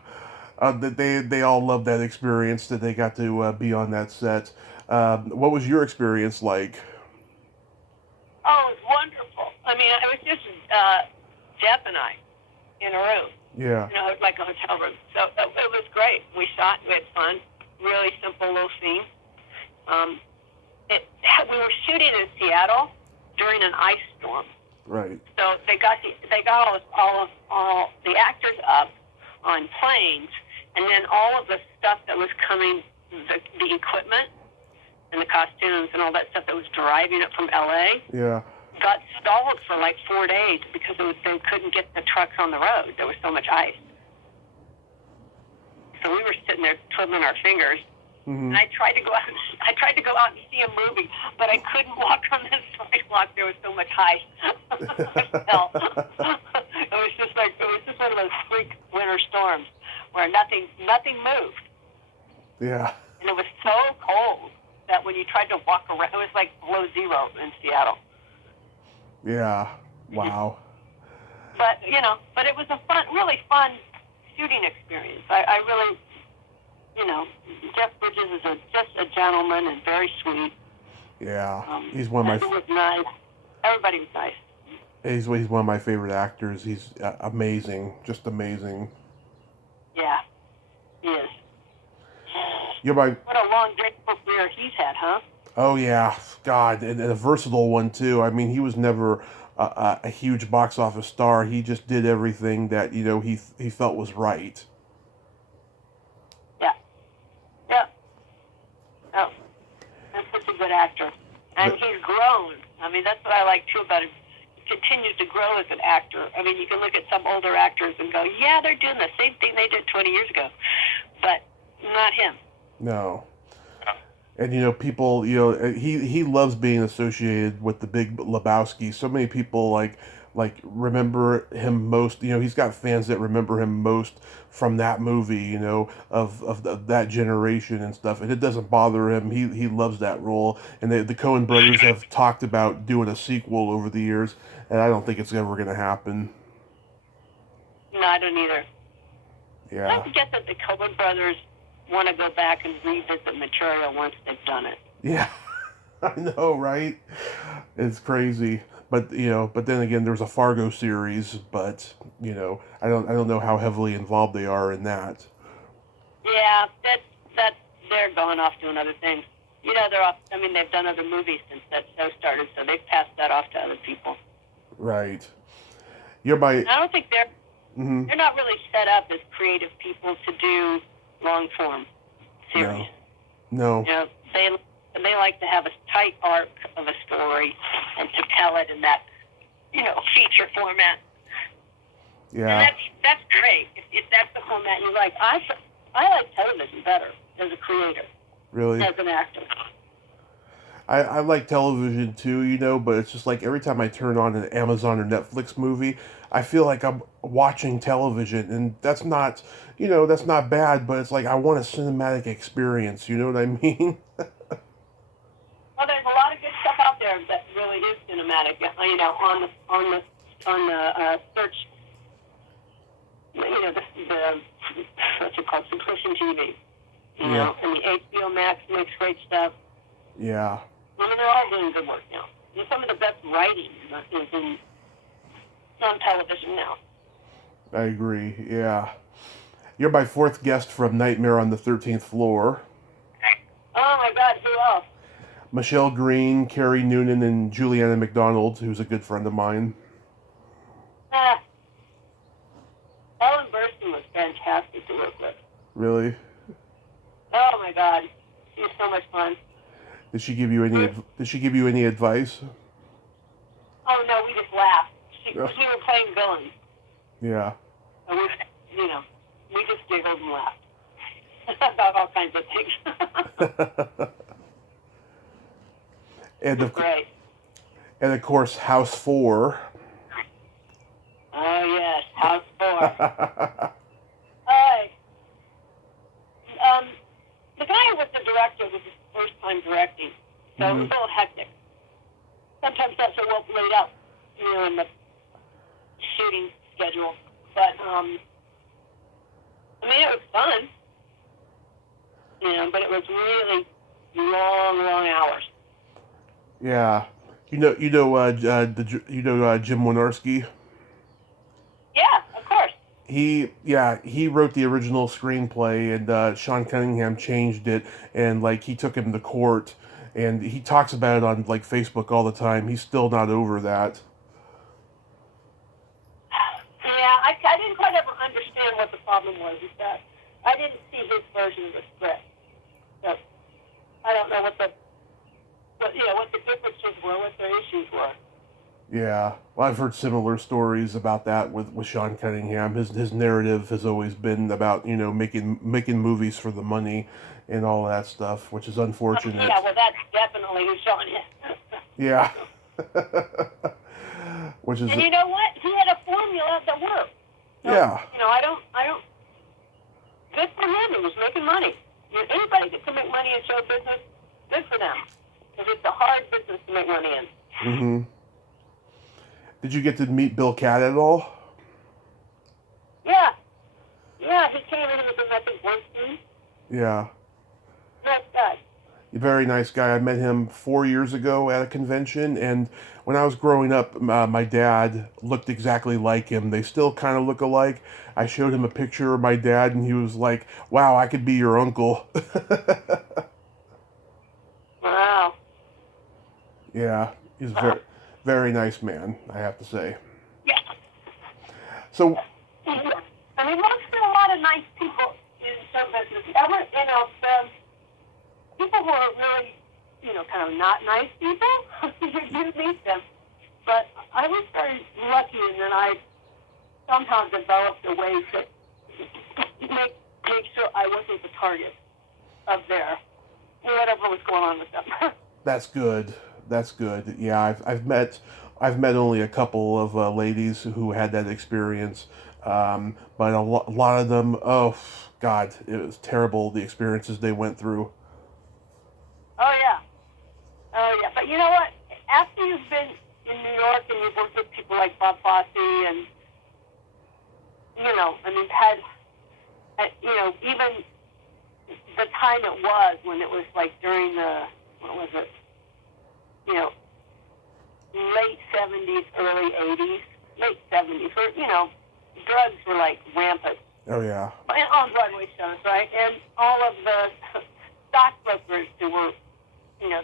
They all loved that experience that they got to be on that set. What was your experience like? Oh, it was wonderful. I mean, it was just Jeff and I in a room. Yeah. Like a hotel room. So it was great. We shot. We had fun. Really simple little scene. We were shooting in Seattle during an ice storm. Right. So they got all the actors up on planes, and then all of the stuff that was coming, the equipment and the costumes and all that stuff that was driving it from LA. Yeah. Got stalled for like 4 days because they couldn't get the trucks on the road. There was so much ice. So we were sitting there twiddling our fingers. And I tried to go out. And see a movie, but I couldn't walk on the sidewalk. There was so much ice. It was just one of those freak winter storms where nothing moved. Yeah. And it was so cold that when you tried to walk around, it was like below zero in Seattle. Yeah. Wow. But it was a really fun shooting experience. I really. Jeff Bridges is just a gentleman and very sweet. Yeah, he's one of my. He was nice. Everybody was nice. He's one of my favorite actors. He's amazing, just amazing. Yeah, he is. What a long, grateful career he's had, huh? Oh yeah, God, and a versatile one too. I mean, he was never a huge box office star. He just did everything that he felt was right. Oh, that's such a good actor. And he's grown. I mean, that's what I like, too, about him. He continues to grow as an actor. I mean, you can look at some older actors and go, yeah, they're doing the same thing they did 20 years ago. But not him. No. And, people, he loves being associated with the Big Lebowski. So many people, like remember him most. He's got fans that remember him most from that movie, of that generation and stuff. And it doesn't bother him. He loves that role. And the Coen brothers have talked about doing a sequel over the years, and I don't think it's ever going to happen. No, I don't either. Yeah. I don't get that the Kovac brothers want to go back and revisit material once they've done it. Yeah, I know, right? It's crazy. But then again, there's a Fargo series, but I don't know how heavily involved they are in that. Yeah, that they're going off doing other things. They're off. I mean, they've done other movies since that show started, so they've passed that off to other people. Right. I don't think they're not really set up as creative people to do long form series. No. They like to have a tight arc of a story and to tell it in that, feature format. Yeah. And that's great. If that's the format you like. I like television better as a creator. Really? as an actor. I like television too, but it's just like every time I turn on an Amazon or Netflix movie, I feel like I'm watching television, and that's not bad, but it's like I want a cinematic experience, you know what I mean? Well, there's a lot of good stuff out there that really is cinematic. On the search, the what's it called, subscription TV. Yeah. And the HBO Max makes great stuff. Yeah. I mean, they're all doing good work now. And some of the best writing is on television now. I agree, yeah. You're my fourth guest from Nightmare on the 13th Floor. Oh my God, who else? Michelle Green, Carrie Noonan, and Juliana McDonald, who's a good friend of mine. Ellen Burstyn was fantastic to work with. Really? Oh my God, she was so much fun. Did she give you any advice? Oh no, we just laughed. We were playing villains. Yeah. And we just giggled and laughed about all kinds of things. Great. And of course, House 4. Oh yes, House 4. The guy who was the director was his first time directing, so it was a little hectic. Sometimes that's a little laid out, in the shooting schedule. But it was fun. But it was really long hours. Yeah. Jim Wynorski? Yeah, of course. He wrote the original screenplay, and Sean Cunningham changed it, and he took him to court, and he talks about it on Facebook all the time. He's still not over that. Yeah, I didn't quite ever understand what the problem was with that. I didn't see his version of the script. So I don't know what the differences were, what their issues were. Yeah, well, I've heard similar stories about that with Sean Cunningham. His narrative has always been about making movies for the money and all that stuff, which is unfortunate. Yeah, well, that's definitely who Sean is. Yeah. Which is. And you know what? He had a formula that worked. So, yeah. I don't. Good for him. He was making money. Anybody that can make money in show business, good for them. Because it's a hard business to make money in. Mm-hmm. Did you get to meet Bill Catt at all? Yeah. Yeah, he came in with him, I think, once. Yeah. Nice guy. Very nice guy. I met him 4 years ago at a convention, and when I was growing up, my dad looked exactly like him. They still kind of look alike. I showed him a picture of my dad, and he was like, "Wow, I could be your uncle." Wow. Yeah, he's a very, very nice man, I have to say. Yeah. So. I mean, there's a lot of nice people in show business. People who are really, kind of not nice people, you meet them. But I was very lucky in that I somehow developed a way to make sure I wasn't the target of whatever was going on with them. That's good. That's good. Yeah, I've met only a couple of ladies who had that experience, but a lot of them, oh God, it was terrible, the experiences they went through. Oh yeah. But you know what? After you've been in New York and you've worked with people like Bob Fosse and had even the time it was when it was during the late 70s, early 80s, late 70s, where drugs were rampant. Oh yeah. On Broadway shows, right? And all of the stockbrokers who were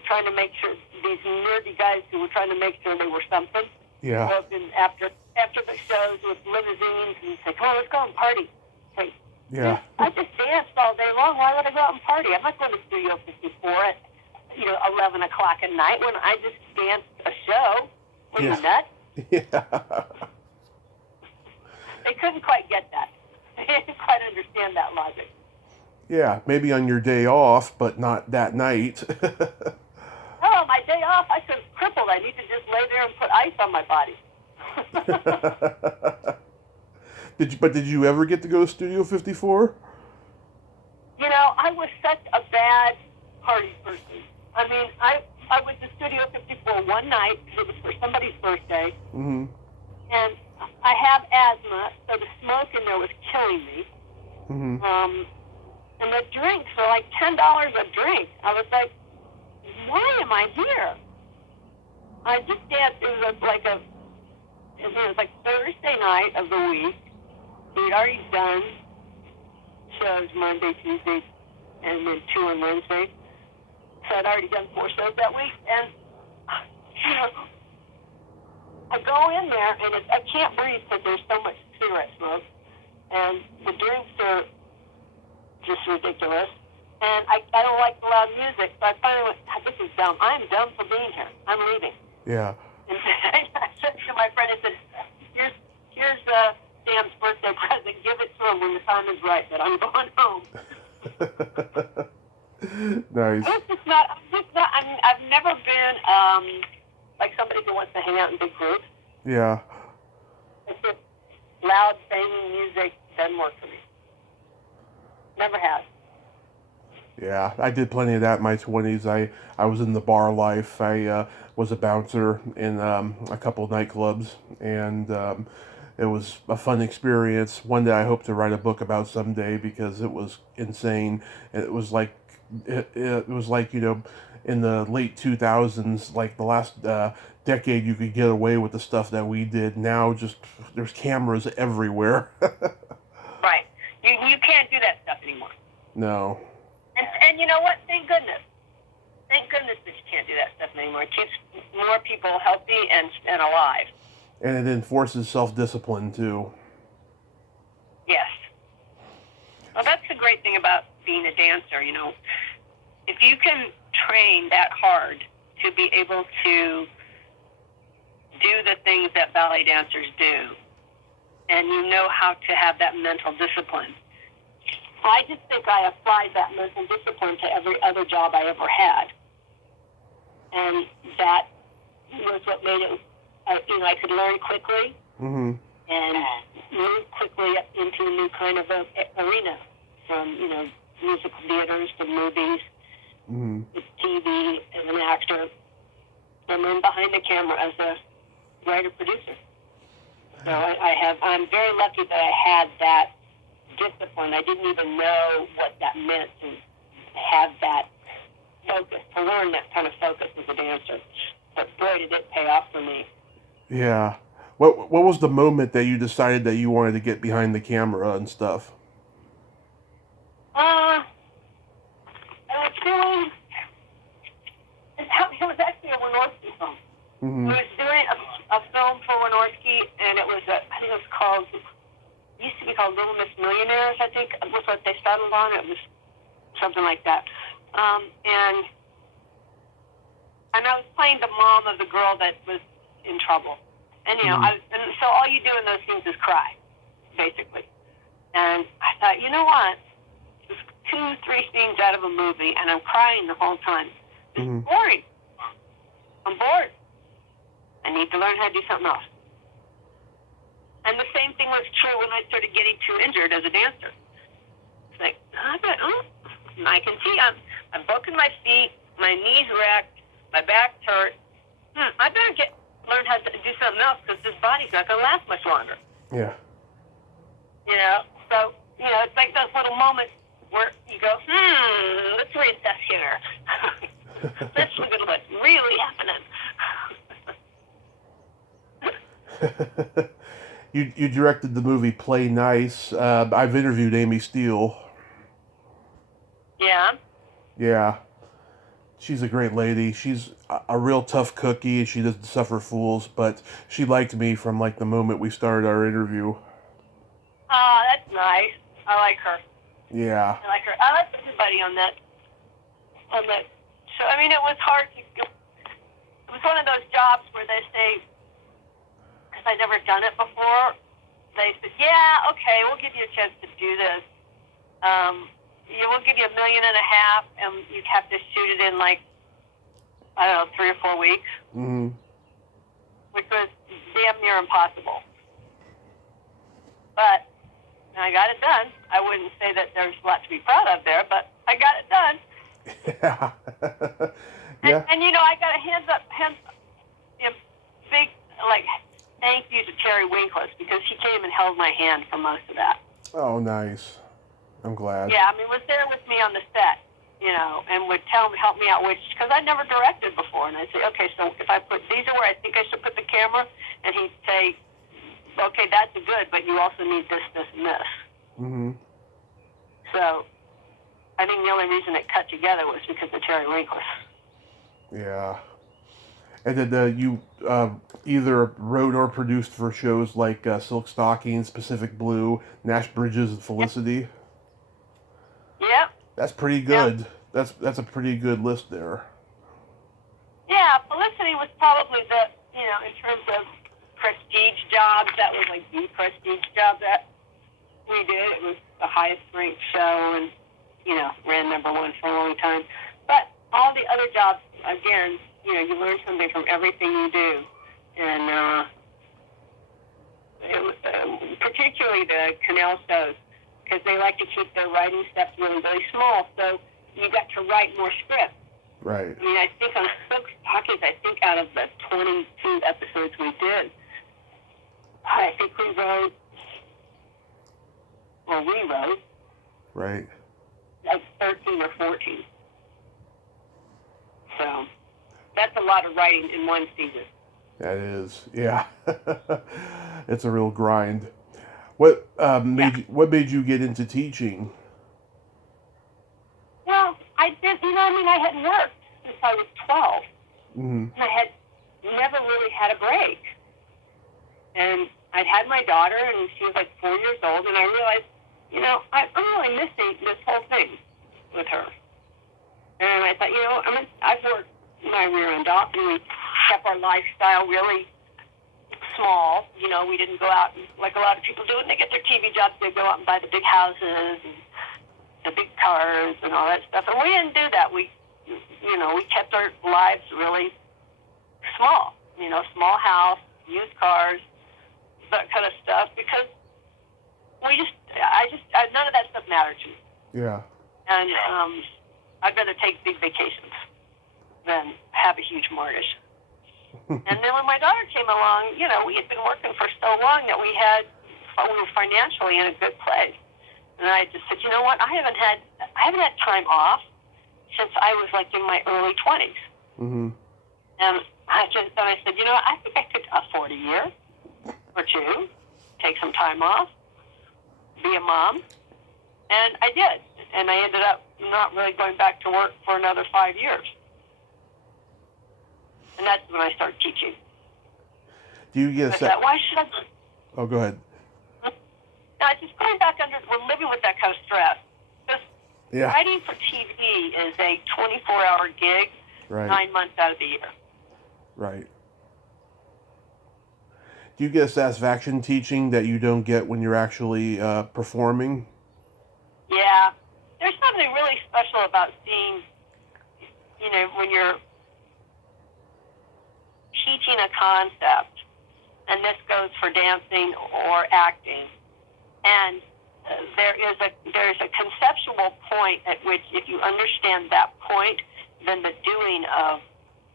trying to make sure, these nerdy guys who were trying to make sure they were something. Yeah. Open after the shows with limousines and say, "Come on, let's go and party." Hey, yeah. I just danced all day long. Why would I go out and party? I'm not going to Studio 54 at 11 o'clock at night when I just danced a show. What are you nuts? Yeah. They couldn't quite get that. They didn't quite understand that logic. Yeah, maybe on your day off, but not that night. Oh, my day off, I feel crippled. I need to just lay there and put ice on my body. Did you ever get to go to Studio 54? You know, I was such a bad party person. I mean, I was to Studio 54 one night because it was for somebody's birthday. Mm-hmm. And I have asthma, so the smoke in there was killing me. Mm-hmm. And the drinks were like $10 a drink. I was like, why am I here? I just danced. It was like Thursday night of the week. We'd already done shows Monday, Tuesday, and then 2 on Wednesday. So I'd already done 4 shows that week. And, you know, I go in there, and I can't breathe because there's so much cigarette smoke. And the drinks are just ridiculous. And I don't like the loud music, so I finally went, this is dumb. I'm dumb for being here. I'm leaving. Yeah. And I said to my friend, I said, here's Sam's birthday present. Give it to him when the time is right, but I'm going home. Nice. I've never been like somebody who wants to hang out in big groups. Yeah. It's just loud, banging music doesn't work for me. Never has. Yeah, I did plenty of that in my 20s. I was in the bar life. I was a bouncer in a couple of nightclubs, and it was a fun experience. One that I hope to write a book about someday because it was insane. It was like it was like, you know, in the late 2000s, like the last decade, you could get away with the stuff that we did. Now, just there's cameras everywhere. Right. You can't do that stuff anymore. No. And you know what? Thank goodness. Thank goodness that you can't do that stuff anymore. It keeps more people healthy and alive. And it enforces self-discipline, too. Yes. Well, that's the great thing about being a dancer, you know. If you can train that hard to be able to do the things that ballet dancers do, and you know how to have that mental discipline, I just think I applied that mental discipline to every other job I ever had. And that was what made it, I could learn quickly Mm-hmm. and move quickly up into a new kind of arena, from, musical theaters to movies, Mm-hmm. to TV as an actor, and then behind the camera as a writer-producer. So I'm very lucky that I had that discipline. I didn't even know what that meant to have that focus, to learn that kind of focus as a dancer. But boy, did it pay off for me. Yeah. What was the moment that you decided that you wanted to get behind the camera and stuff? I was doing, it was actually a Wynorski film. Mm-hmm. I was doing a film for Wynorski, and it was, I think it was called, used to be called Little Miss Millionaires, I think was what they settled on. It was something like that. And I was playing the mom of the girl that was in trouble. And, and so all you do in those scenes is cry, basically. And I thought, you know what? Just 2-3 scenes out of a movie, and I'm crying the whole time. It's Mm-hmm. boring. I'm bored. I need to learn how to do something else. And the same thing was true when I started getting too injured as a dancer. It's like, I can see I'm broken my feet, my knees wrecked, my back's hurt. I better learn how to do something else because this body's not going to last much longer. Yeah. So, it's like those little moments where you go, let's reassess here. Let's look at what's really happening. You directed the movie Play Nice. I've interviewed Amy Steele. Yeah. Yeah. She's a great lady. She's a real tough cookie, and she doesn't suffer fools, but she liked me from, the moment we started our interview. Oh, that's nice. I like her. Yeah. I like her. I like everybody on that show. I mean, it was hard to... It was one of those jobs where they say, because I'd never done it before, they said, yeah, okay, we'll give you a chance to do this. will give you $1.5 million, and you have to shoot it in like, I don't know, 3 or 4 weeks, which was damn near impossible. But I got it done. I wouldn't say that there's a lot to be proud of there, but I got it done. Yeah. Yeah. And I got a hands up, big, like, thank you to Terri Treas, because he came and held my hand for most of that. Oh, nice. I'm glad. Yeah, I mean, was there with me on the set, and would help me out, because I'd never directed before. And I'd say, okay, so if I these are where I think I should put the camera, and he'd say, okay, that's good, but you also need this, this, and this. Mm-hmm. So I think the only reason it cut together was because of Terri Treas. Yeah. And then you either wrote or produced for shows like Silk Stockings, Pacific Blue, Nash Bridges, and Felicity. Yep. That's pretty good. Yep. That's a pretty good list there. Yeah, Felicity was probably in terms of prestige jobs, that was like the prestige job that we did. It was the highest ranked show and, ran #1 for a long time. But all the other jobs, again, you learn something from everything you do. And it was, particularly the canal shows, because they like to keep their writing steps really, really small. So you got to write more script. Right. I mean, I think on Silk Stockings, out of the 22 episodes we did, I think we rewrote, right, like 13 or 14. So that's a lot of writing in one season. That is, yeah. It's a real grind. What made you get into teaching? Well, I did. I had worked since I was 12, and I had never really had a break. And I'd had my daughter, and she was like 4 years old, and I realized, I'm really missing this whole thing with her. And I thought, I've worked my rear end off, and we kept our lifestyle really small. We didn't go out like a lot of people do when they get their TV jobs. They go out and buy the big houses and the big cars and all that stuff. And we didn't do that. We kept our lives really small. Small house, used cars, that kind of stuff, because none of that stuff mattered to me. Yeah. And I'd rather take big vacations than have a huge mortgage. And then when my daughter came along, we had been working for so long that we were financially in a good place. And I just said, you know what? I haven't had time off since I was like in my early 20s. Mm-hmm. And I said, I think I could afford a year or two, take some time off, be a mom. And I did. And I ended up not really going back to work for another 5 years. And that's when I started teaching. Do you get why should I? Oh, go ahead. Just going back we're living with that kind of stress. Just writing for TV is a 24-hour gig, right, 9 months out of the year. Right. Do you get satisfaction teaching that you don't get when you're actually performing? Yeah. There's something really special about seeing, when you're teaching a concept, and this goes for dancing or acting, and there's a conceptual point at which, if you understand that point, then the doing of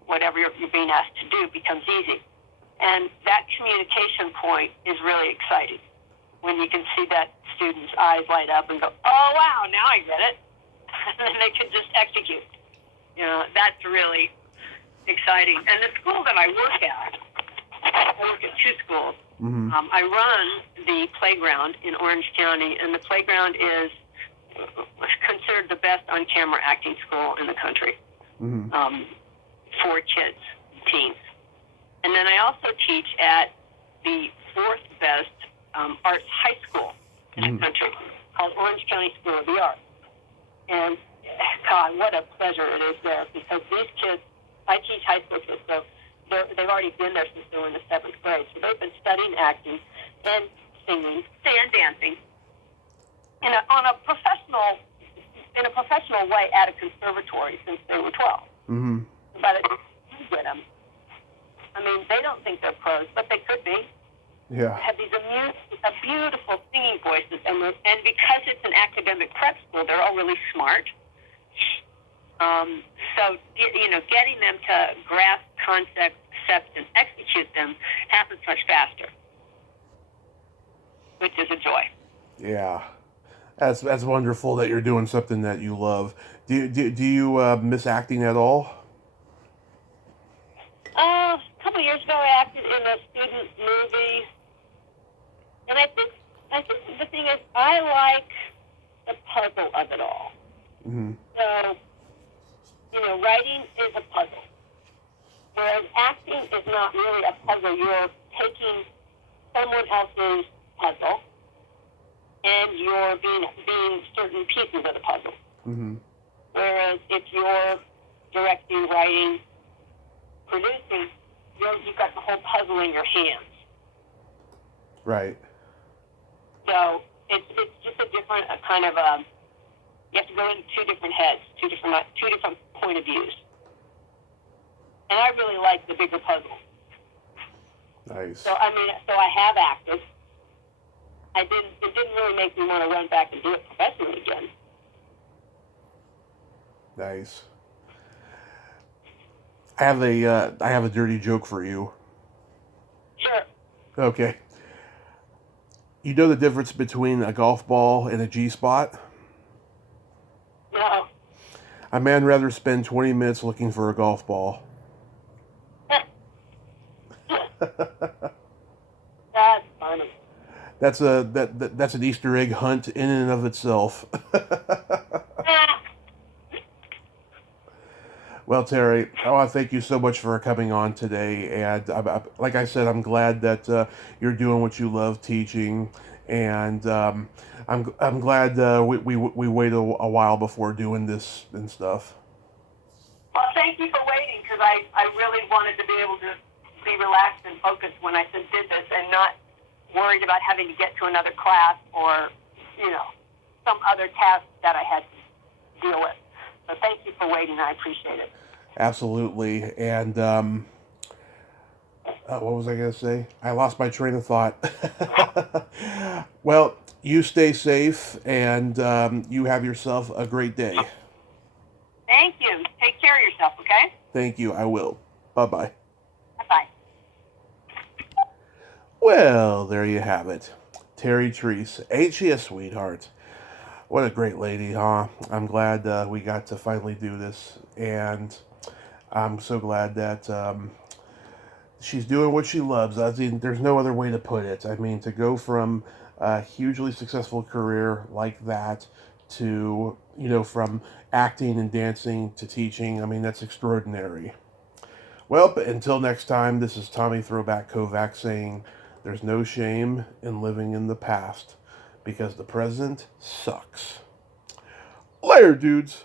whatever you're being asked to do becomes easy. And that communication point is really exciting, when you can see that student's eyes light up and go, oh, wow, now I get it. And then they can just execute. That's really exciting. And the school that I work at 2 schools. Mm-hmm. I run the playground in Orange County, and the playground is considered the best on-camera acting school in the country. Mm-hmm. For kids, teens. And then I also teach at the 4th best arts high school in the country, called Orange County School of the Arts. And God, what a pleasure it is there, because these kids, I teach high school kids, so they've already been there since they were in the 7th grade. So they've been studying acting and singing and dancing on a professional in a professional way at a conservatory since they were 12. Mm-hmm. By the time you get them, I mean, they don't think they're pros, but they could be. Yeah. They have these beautiful singing voices, and because it's an academic prep school, they're all really smart. So, getting them to grasp concepts, accept, and execute them happens much faster, which is a joy. Yeah. That's wonderful that you're doing something that you love. Do you miss acting at all? A couple of years ago, I acted in a student movie, and I think the thing is, I like the puzzle of it all. Mm-hmm. So, writing is a puzzle, whereas acting is not really a puzzle. You're taking someone else's puzzle, and you're being certain pieces of the puzzle. Mm-hmm. Whereas if you're directing, writing, producing, you've got the whole puzzle in your hands. Right. So it's just a different kind of you have to go in two different heads, two different point of views. And I really like the bigger puzzle. Nice. So I have acted. It didn't really make me want to run back and do it professionally again. Nice. I have a dirty joke for you. Sure. Okay. You know the difference between a golf ball and a G-spot? No. A man rather spend 20 minutes looking for a golf ball. That's funny. That's an Easter egg hunt in and of itself. Well, Terri, I want to thank you so much for coming on today. And like I said, I'm glad that you're doing what you love, teaching. And I'm glad we waited a while before doing this and stuff. Well, thank you for waiting, because I really wanted to be able to be relaxed and focused when I did this, and not worried about having to get to another class or, some other task that I had to deal with. So thank you for waiting. I appreciate it. Absolutely. And what was I going to say? I lost my train of thought. Well, you stay safe, and you have yourself a great day. Thank you. Take care of yourself, okay? Thank you. I will. Bye-bye. Bye-bye. Well, there you have it. Terri Treas. Ain't she a sweetheart? What a great lady, huh? I'm glad we got to finally do this, and I'm so glad that she's doing what she loves. I mean, there's no other way to put it. I mean, to go from a hugely successful career like that to, from acting and dancing to teaching, I mean, that's extraordinary. Well, but until next time, this is Tommy Throwback Kovac saying, there's no shame in living in the past, because the present sucks. Later, dudes.